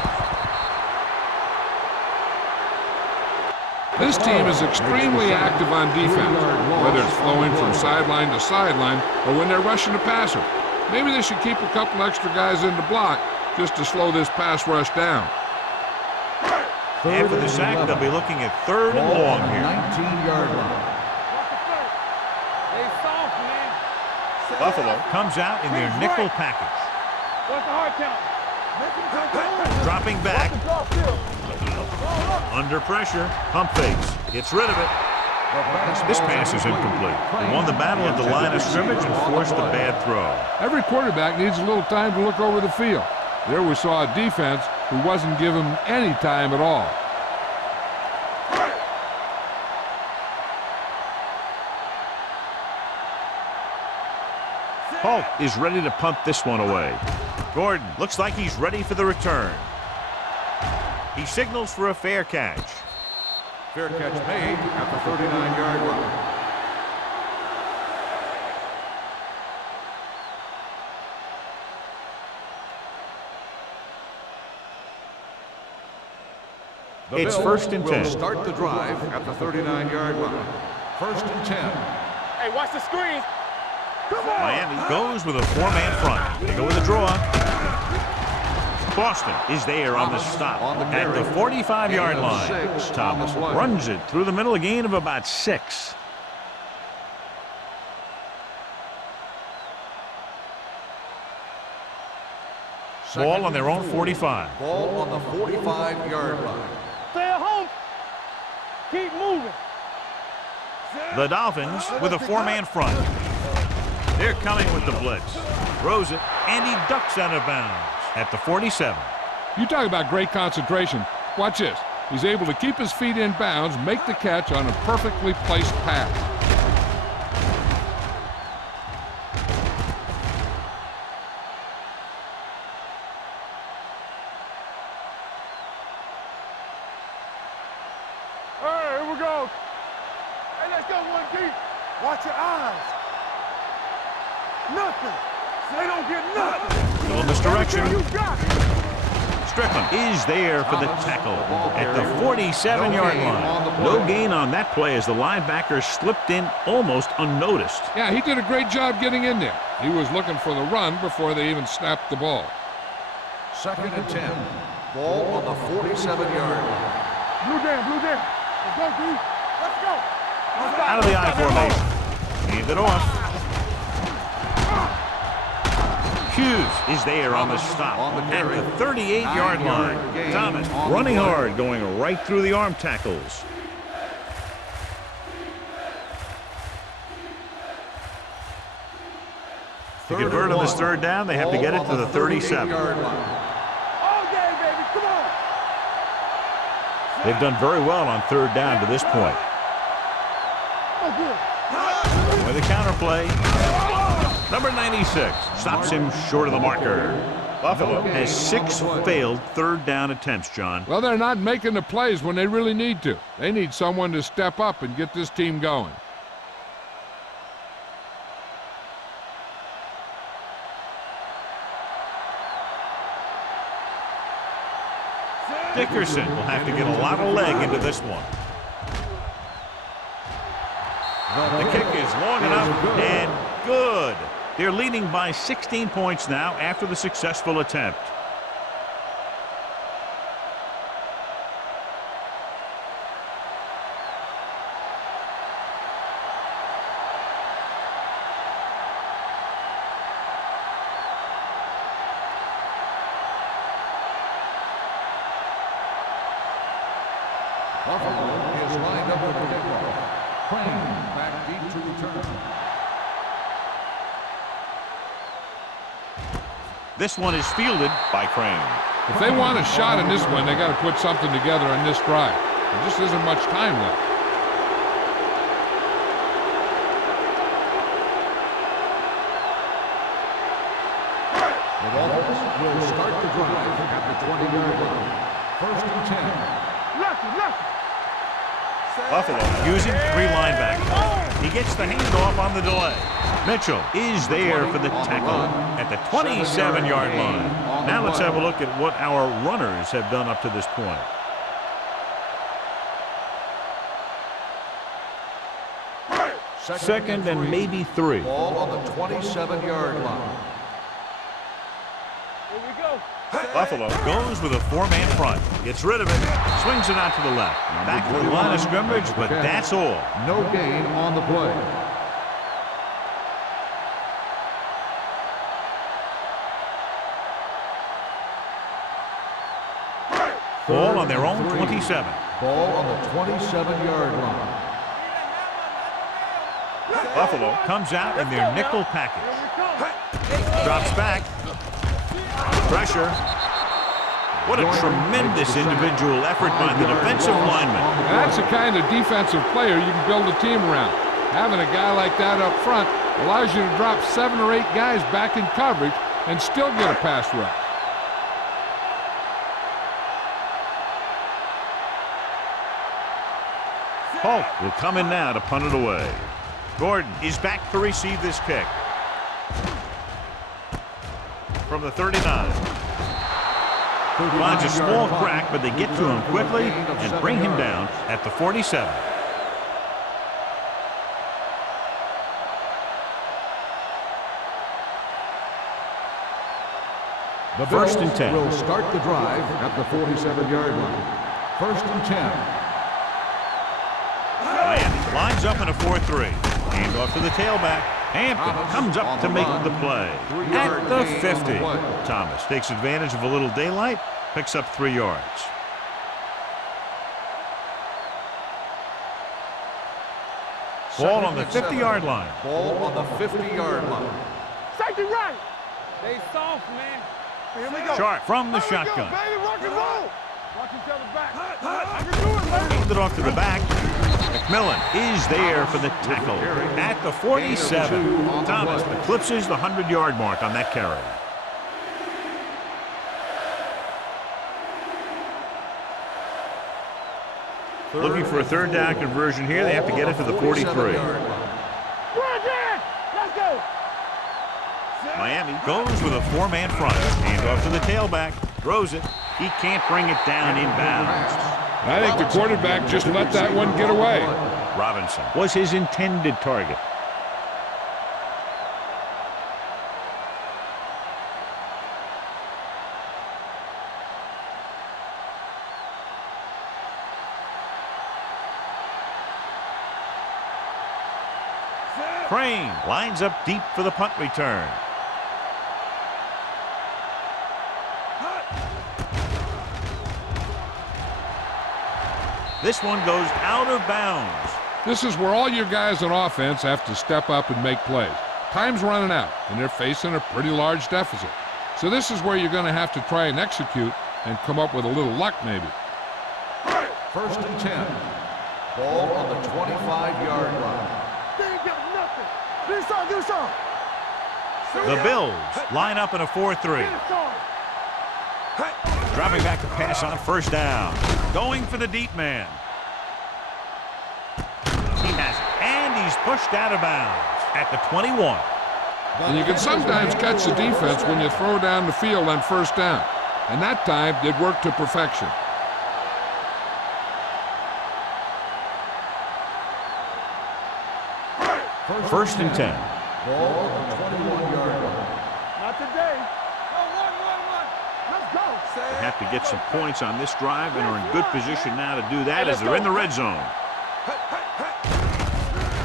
This team is extremely active on defense, whether it's flowing from sideline to sideline or when they're rushing the passer. Maybe they should keep a couple extra guys in the block just to slow this pass rush down. After the sack, they'll be looking at third and long here. 19-yard line. They soft, man. Buffalo comes out in their nickel package. What's the hard count? Make him take over. Dropping back. Under pressure. Pump fakes. Gets rid of it. This pass is incomplete. They won the battle at the line of scrimmage and forced a bad throw. Every quarterback needs a little time to look over the field. There we saw a defense who wasn't given any time at all. Hulk is ready to punt this one away. Gordon looks like he's ready for the return. He signals for a fair catch. Fair catch made at the 39-yard line. The It's Bills first and 10. will start the drive at the 39-yard line. First and 10. Hey, watch the screen. Come on. Miami goes with a four-man front. They go with a draw. Boston is there on the stop at the 45-yard line. Thomas runs it through the middle, a gain of about 6. Ball on their own 45. Ball on the 45-yard line. Stay at home. Keep moving. The Dolphins with a four-man front. They're coming with the blitz. Throws it, and he ducks out of bounds at the 47. You talk about great concentration. Watch this. He's able to keep his feet in bounds, make the catch on a perfectly placed pass. All right, here we go. Hey, let's go one deep. Watch your eyes. Nothing. They don't get nothing. Go in this direction. Everything you got. Strickland is there for the tackle at the 47-yard line. No gain on that play as the linebacker slipped in almost unnoticed. Yeah, he did a great job getting in there. He was looking for the run before they even snapped the ball. 2nd and 10. Ball on the 47-yard line. Blue down. Let's go, D. Let's go. Out of the I formation. Hand it off. Hughes is there on the stop at the 38-yard line. Thomas running hard, going right through the arm tackles. To convert on this third down, they have to get it to the 37. All day, baby. Come on. They've done very well on third down to this point. Oh, good. With a counterplay. Number 96 stops him short of the marker. Buffalo has 6 failed third down attempts, John. Well, they're not making the plays when they really need to. They need someone to step up and get this team going. Dickerson will have to get a lot of leg into this one. The kick is long enough and good. They're leading by 16 points now after the successful attempt. Buffalo is lined up with the kickoff. Crane back deep to return. This one is fielded by Crane. If they want a shot in this one, they got to put something together on this drive. There just isn't much time left. The Dolphins will start the drive at the 20-yard line. 1st and 10. Left. Buffalo using 3 linebackers. He gets the handoff on the delay. Mitchell is there for the tackle at the 27-yard line. Now let's have a look at what our runners have done up to this point. Second and maybe 3. Ball on the 27-yard line. Here we go. Buffalo goes with a 4-man front. Gets rid of it. Swings it out to the left. Back to the line of scrimmage, but that's all. No gain on the play. Ball on their own 27. Ball on the 27-yard line. Buffalo comes out in their nickel package. Drops back. Pressure. What a tremendous individual effort by the defensive lineman. And that's the kind of defensive player you can build a team around. Having a guy like that up front allows you to drop 7 or 8 guys back in coverage and still get a pass rush. Polk will come in now to punt it away. Gordon is back to receive this kick. From the 39. Finds a small crack, but they get to him quickly and bring him down at the 47. The First and 10. will start the drive at the 47-yard line. 1st and 10. Miami lines up in a 4-3. Hand off to the tailback. Hampton comes up to make the play at the 50. Thomas takes advantage of a little daylight, picks up 3 yards. Ball on the 50-yard line. Ball on the 50-yard line. Safety right. Stay soft, man. Here we go. Sharp from the Here we go, shotgun. baby, rock and roll. Watch each other back. I can do it, baby. Handed off to the back. McMillan is there for the tackle at the 47. Thomas eclipses the 100-yard mark on that carry. Looking for a third down conversion here. They have to get it to the 43. Let's go. Miami goes with a 4-man front. Hand off to the tailback. Throws it. He can't bring it down inbounds. I think the quarterback just let that one get away. Robinson was his intended target. Crane lines up deep for the punt return. This one goes out of bounds. This is where all your guys on offense have to step up and make plays. Time's running out, and they're facing a pretty large deficit. So this is where you're going to have to try and execute and come up with a little luck maybe. 1st and 10. Ball on the 25-yard line. They ain't got nothing. This on. The Bills line up in a 4-3. Dropping back to pass on 1st down. Going for the deep man. He has it, and he's pushed out of bounds at the 21. And you can sometimes catch the defense when you throw down the field on 1st down. And that time did work to perfection. First and 10. Ball on the 21-yard line. Not today. Let's go. They have to get some points on this drive and are in good position now to do that as they're in the red zone.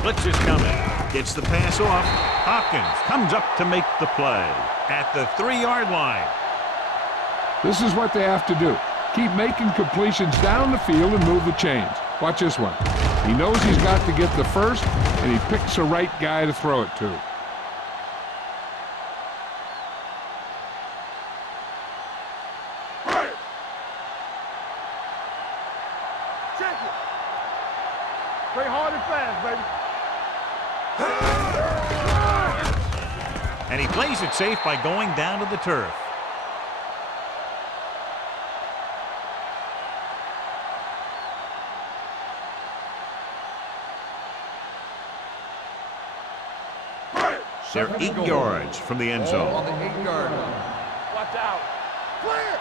Blitz is coming. Gets the pass off. Hopkins comes up to make the play at the 3-yard line. This is what they have to do. Keep making completions down the field and move the chains. Watch this one. He knows he's got to get the first, and he picks the right guy to throw it to. Check it. Play hard and fast, baby. And he plays it safe by going down to the turf. They're 8 yards from the end Ball on zone. the 8-yard line. Watch out. Clear.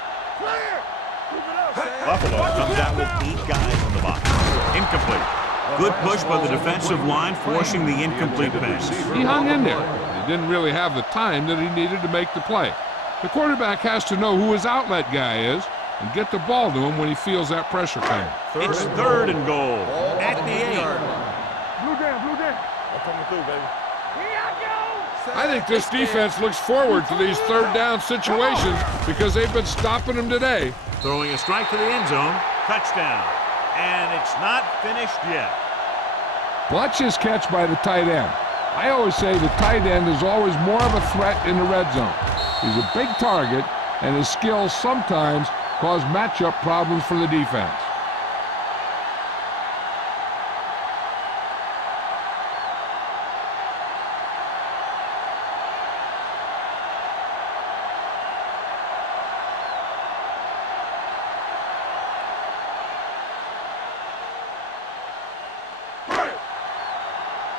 Keep it up. Buffalo comes out with 8 guys on the box. Incomplete. Good push by the defensive line, forcing the incomplete pass. He hung in there. He didn't really have the time that he needed to make the play. The quarterback has to know who his outlet guy is and get the ball to him when he feels that pressure coming. It's 3rd and goal at the 8. Blue down. I'm coming through, baby. Here I go. I think this defense looks forward to these 3rd down situations because they've been stopping them today. Throwing a strike to the end zone. Touchdown. And it's not finished yet. Watch his catch by the tight end. I always say the tight end is always more of a threat in the red zone. He's a big target, and his skills sometimes cause matchup problems for the defense.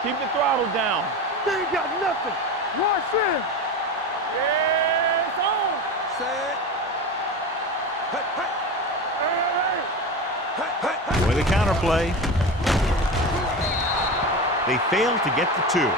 Keep the throttle down. They ain't got nothing. Watch him. Yeah, it's on. Set. Hey. With a counterplay. They fail to get the 2.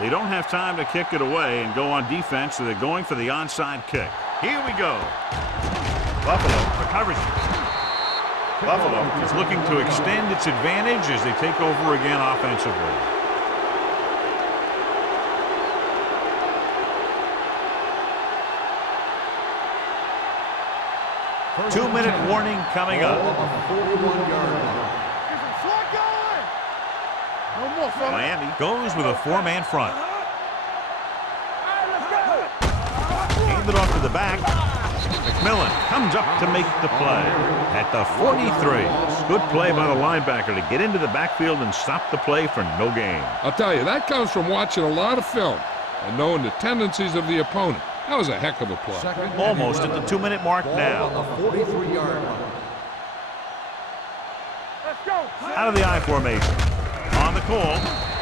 They don't have time to kick it away and go on defense, so they're going for the onside kick. Here we go. Buffalo recovers it. Buffalo is looking to extend its advantage as they take over again offensively. 2-minute warning coming up. Miami goes with a 4-man front. Hand it off to the back. McMillan comes up to make the play at the 43. Good play by the linebacker to get into the backfield and stop the play for no gain. I'll tell you, that comes from watching a lot of film and knowing the tendencies of the opponent. That was a heck of a play. Almost at the 2-minute mark now. Out of the I formation. On the call,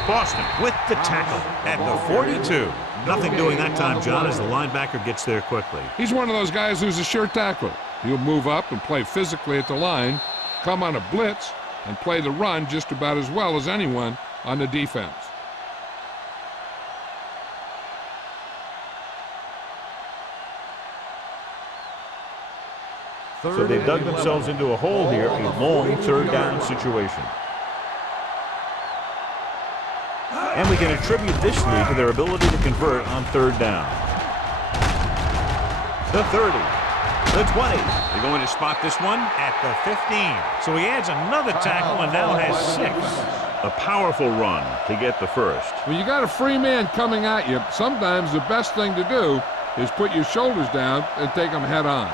Boston with the tackle at the 42. Nothing doing that time, John, as the linebacker gets there quickly. He's one of those guys who's a sure tackler. He'll move up and play physically at the line, come on a blitz, and play the run just about as well as anyone on the defense. So they've dug themselves into a hole here, a long third-down situation. And we can attribute this lead to their ability to convert on third down. The 30, the 20. They're going to spot this one at the 15. So he adds another tackle and now has 6. A powerful run to get the first. When you got a free man coming at you, sometimes the best thing to do is put your shoulders down and take them head on.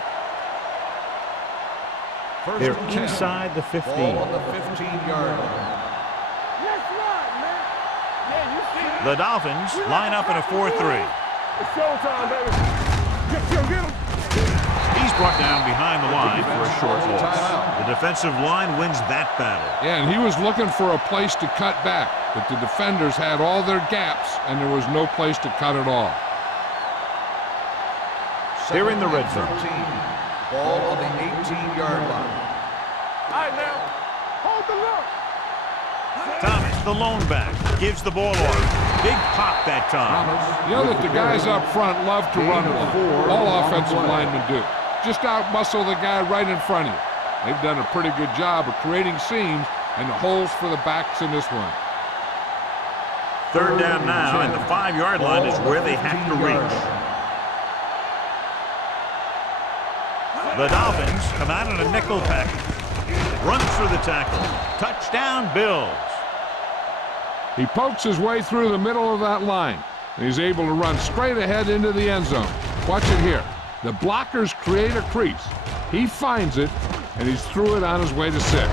They're inside the 15. Ball on the 15-yard line. The Dolphins line up in a 4-3. It's showtime, baby. Get him. He's brought down behind the line for a short loss. The defensive line wins that battle. Yeah, and he was looking for a place to cut back, but the defenders had all their gaps, and there was no place to cut at all. They're in the red zone. Ball on the 18-yard line. All right, now. Hold the look. Thomas, the lone back, gives the ball off. Big pop that time. You know that the guys up front love to run block. All offensive linemen do. Just out-muscle the guy right in front of you. They've done a pretty good job of creating seams and holes for the backs in this one. Third down now, and the 5-yard line is where they have to reach. The Dolphins come out in a nickel package. Runs through the tackle. Touchdown, Bills. He pokes his way through the middle of that line, and he's able to run straight ahead into the end zone. Watch it here. The blockers create a crease. He finds it, and he's through it on his way to 6.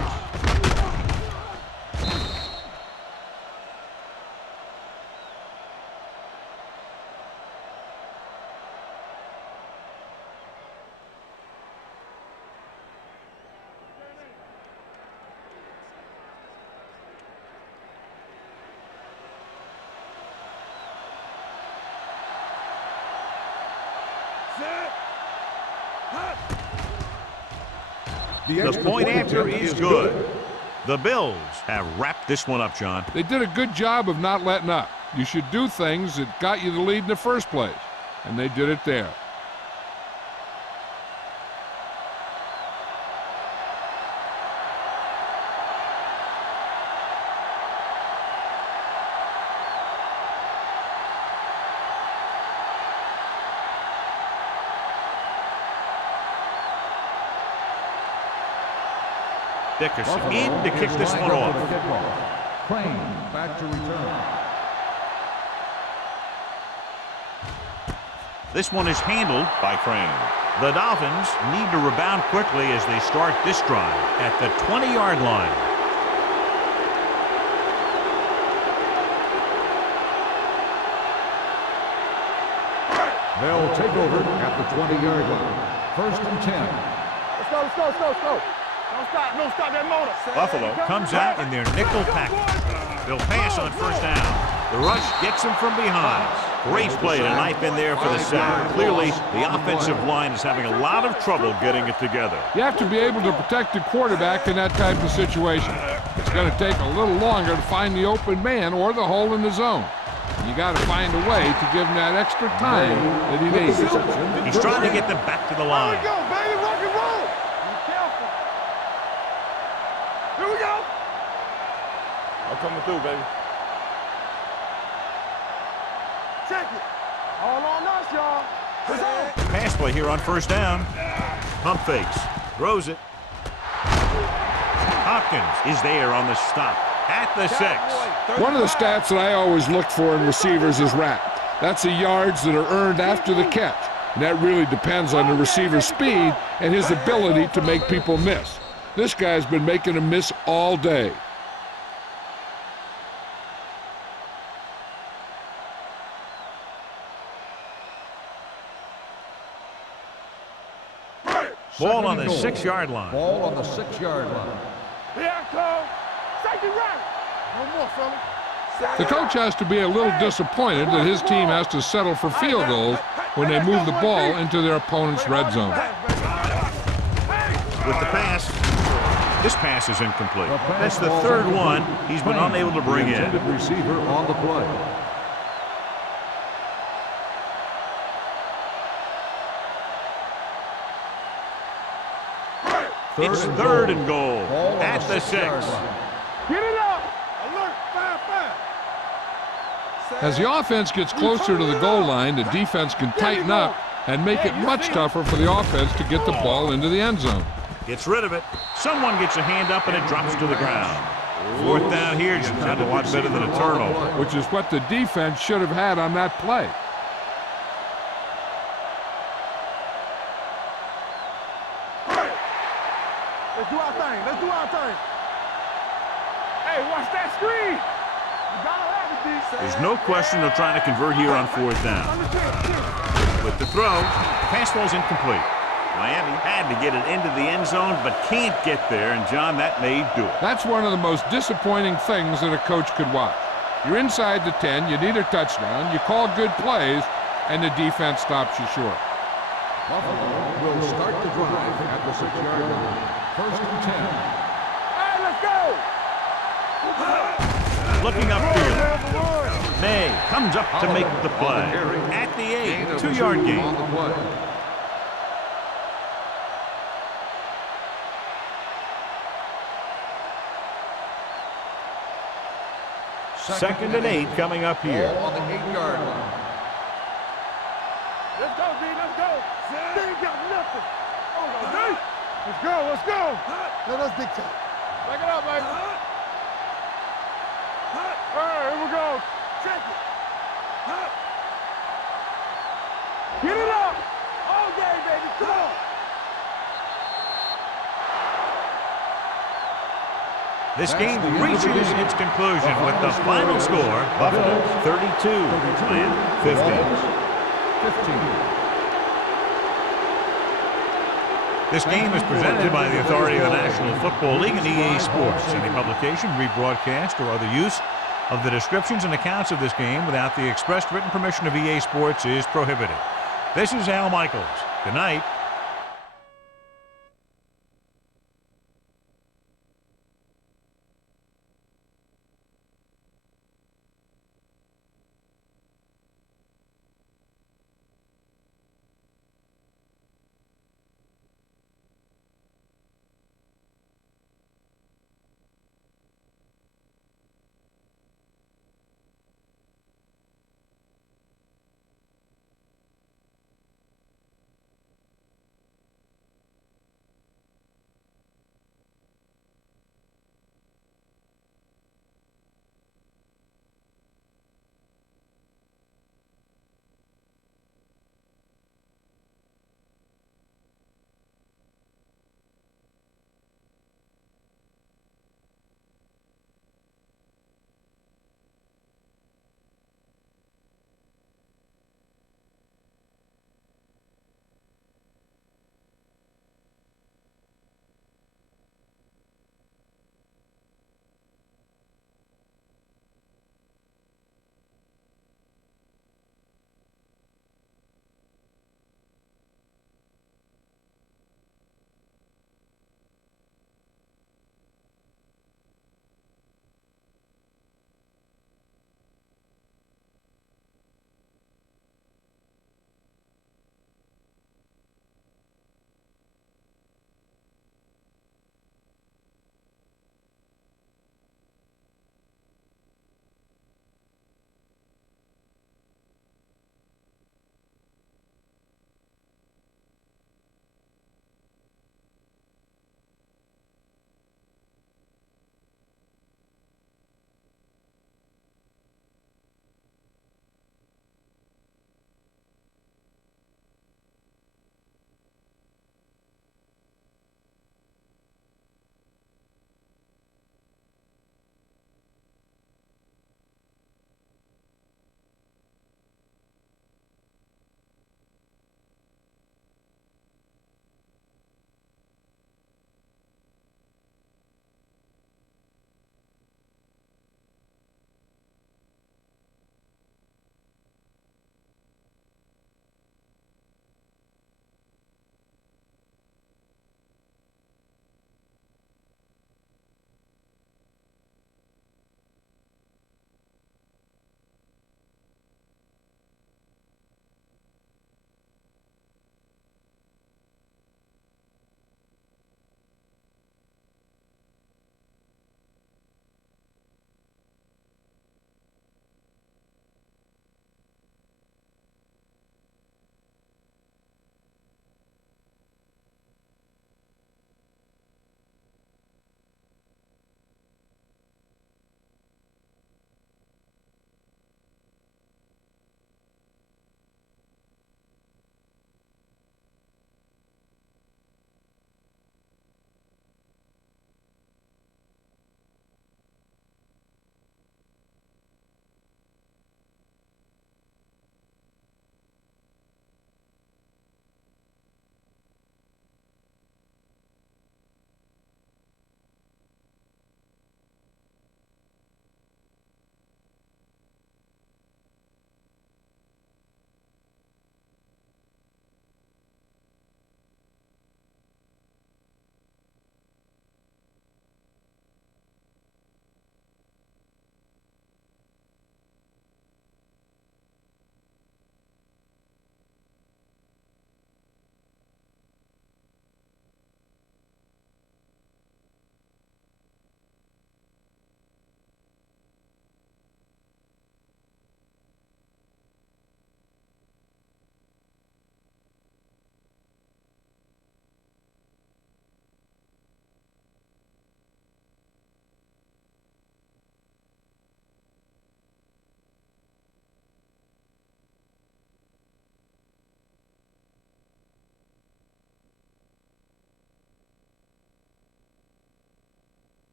The point after is good. The Bills have wrapped this one up, John. They did a good job of not letting up. You should do things that got you the lead in the first place, and they did it there. Dickerson in to kick this one off. Crane back to return. This one is handled by Crane. The Dolphins need to rebound quickly as they start this drive at the 20-yard line. They'll take over at the 20-yard line. 1st and 10. Let's go. Don't stop that motor. Buffalo comes out in their nickel package. They'll pass on first down. The rush gets them from behind. Great play tonight in there for the sack. Clearly, the offensive line is having a lot of trouble getting it together. You have to be able to protect the quarterback in that type of situation. It's going to take a little longer to find the open man or the hole in the zone. You got to find a way to give him that extra time that he needs. He's trying to get them back to the line. Here we go, baby. Rock and roll. Be careful. Here we go. I'm coming through, baby. Check it. All on us, y'all. It's on. Pass play here on first down. Pump fakes. Throws it. Hopkins is there on the stop at the 6. One of the stats that I always look for in receivers is RAP. That's the yards that are earned after the catch. And that really depends on the receiver's speed and his ability to make people miss. This guy's been making them miss all day. Ball on the 6-yard line. Ball on the 6-yard line. Here I come. Safety right. No more, fella. The coach has to be a little disappointed that his team has to settle for field goals when they move the ball into their opponent's red zone. With the pass. This pass is incomplete. That's the third one he's been unable to bring in. Receiver on the play. It's third and goal at the 6. Get it up. Alert. Fire. As the offense gets closer to the goal line, the defense can tighten up and make it much tougher for the offense to get the ball into the end zone. Gets rid of it. Someone gets a hand up and it drops to the ground. Fourth down here should sound a lot better than a turnover. Which is what the defense should have had on that play. Let's do our thing. Let's do our thing. Hey, watch that screen. You gotta have it, D. There's no question they're trying to convert here on fourth down. With the throw, pass ball's incomplete. Miami had to get it into the end zone, but can't get there, and John, that may do it. That's one of the most disappointing things that a coach could watch. You're inside the 10, you need a touchdown, you call good plays, and the defense stops you short. Buffalo will start the drive at the 6-yard line. First and 10. Hey, let's go. Looking upfield. May comes up to make the play. At the 8, 2-yard gain. On the play. Second and 8 coming up here. Ball on the 8-yard line. Let's go, D. Let's go. They ain't got nothing. Hold on, D. Let's go. Let's go. No, that's big time. Back it up, baby. All right, here we go. Check it. Get it up. All day, baby. Come on. This game reaches its conclusion with the final score, Buffalo 32, Miami 15. This game is presented by the authority of the National Football League and EA Sports. Any publication, rebroadcast, or other use of the descriptions and accounts of this game without the expressed written permission of EA Sports is prohibited. This is Al Michaels. Good night.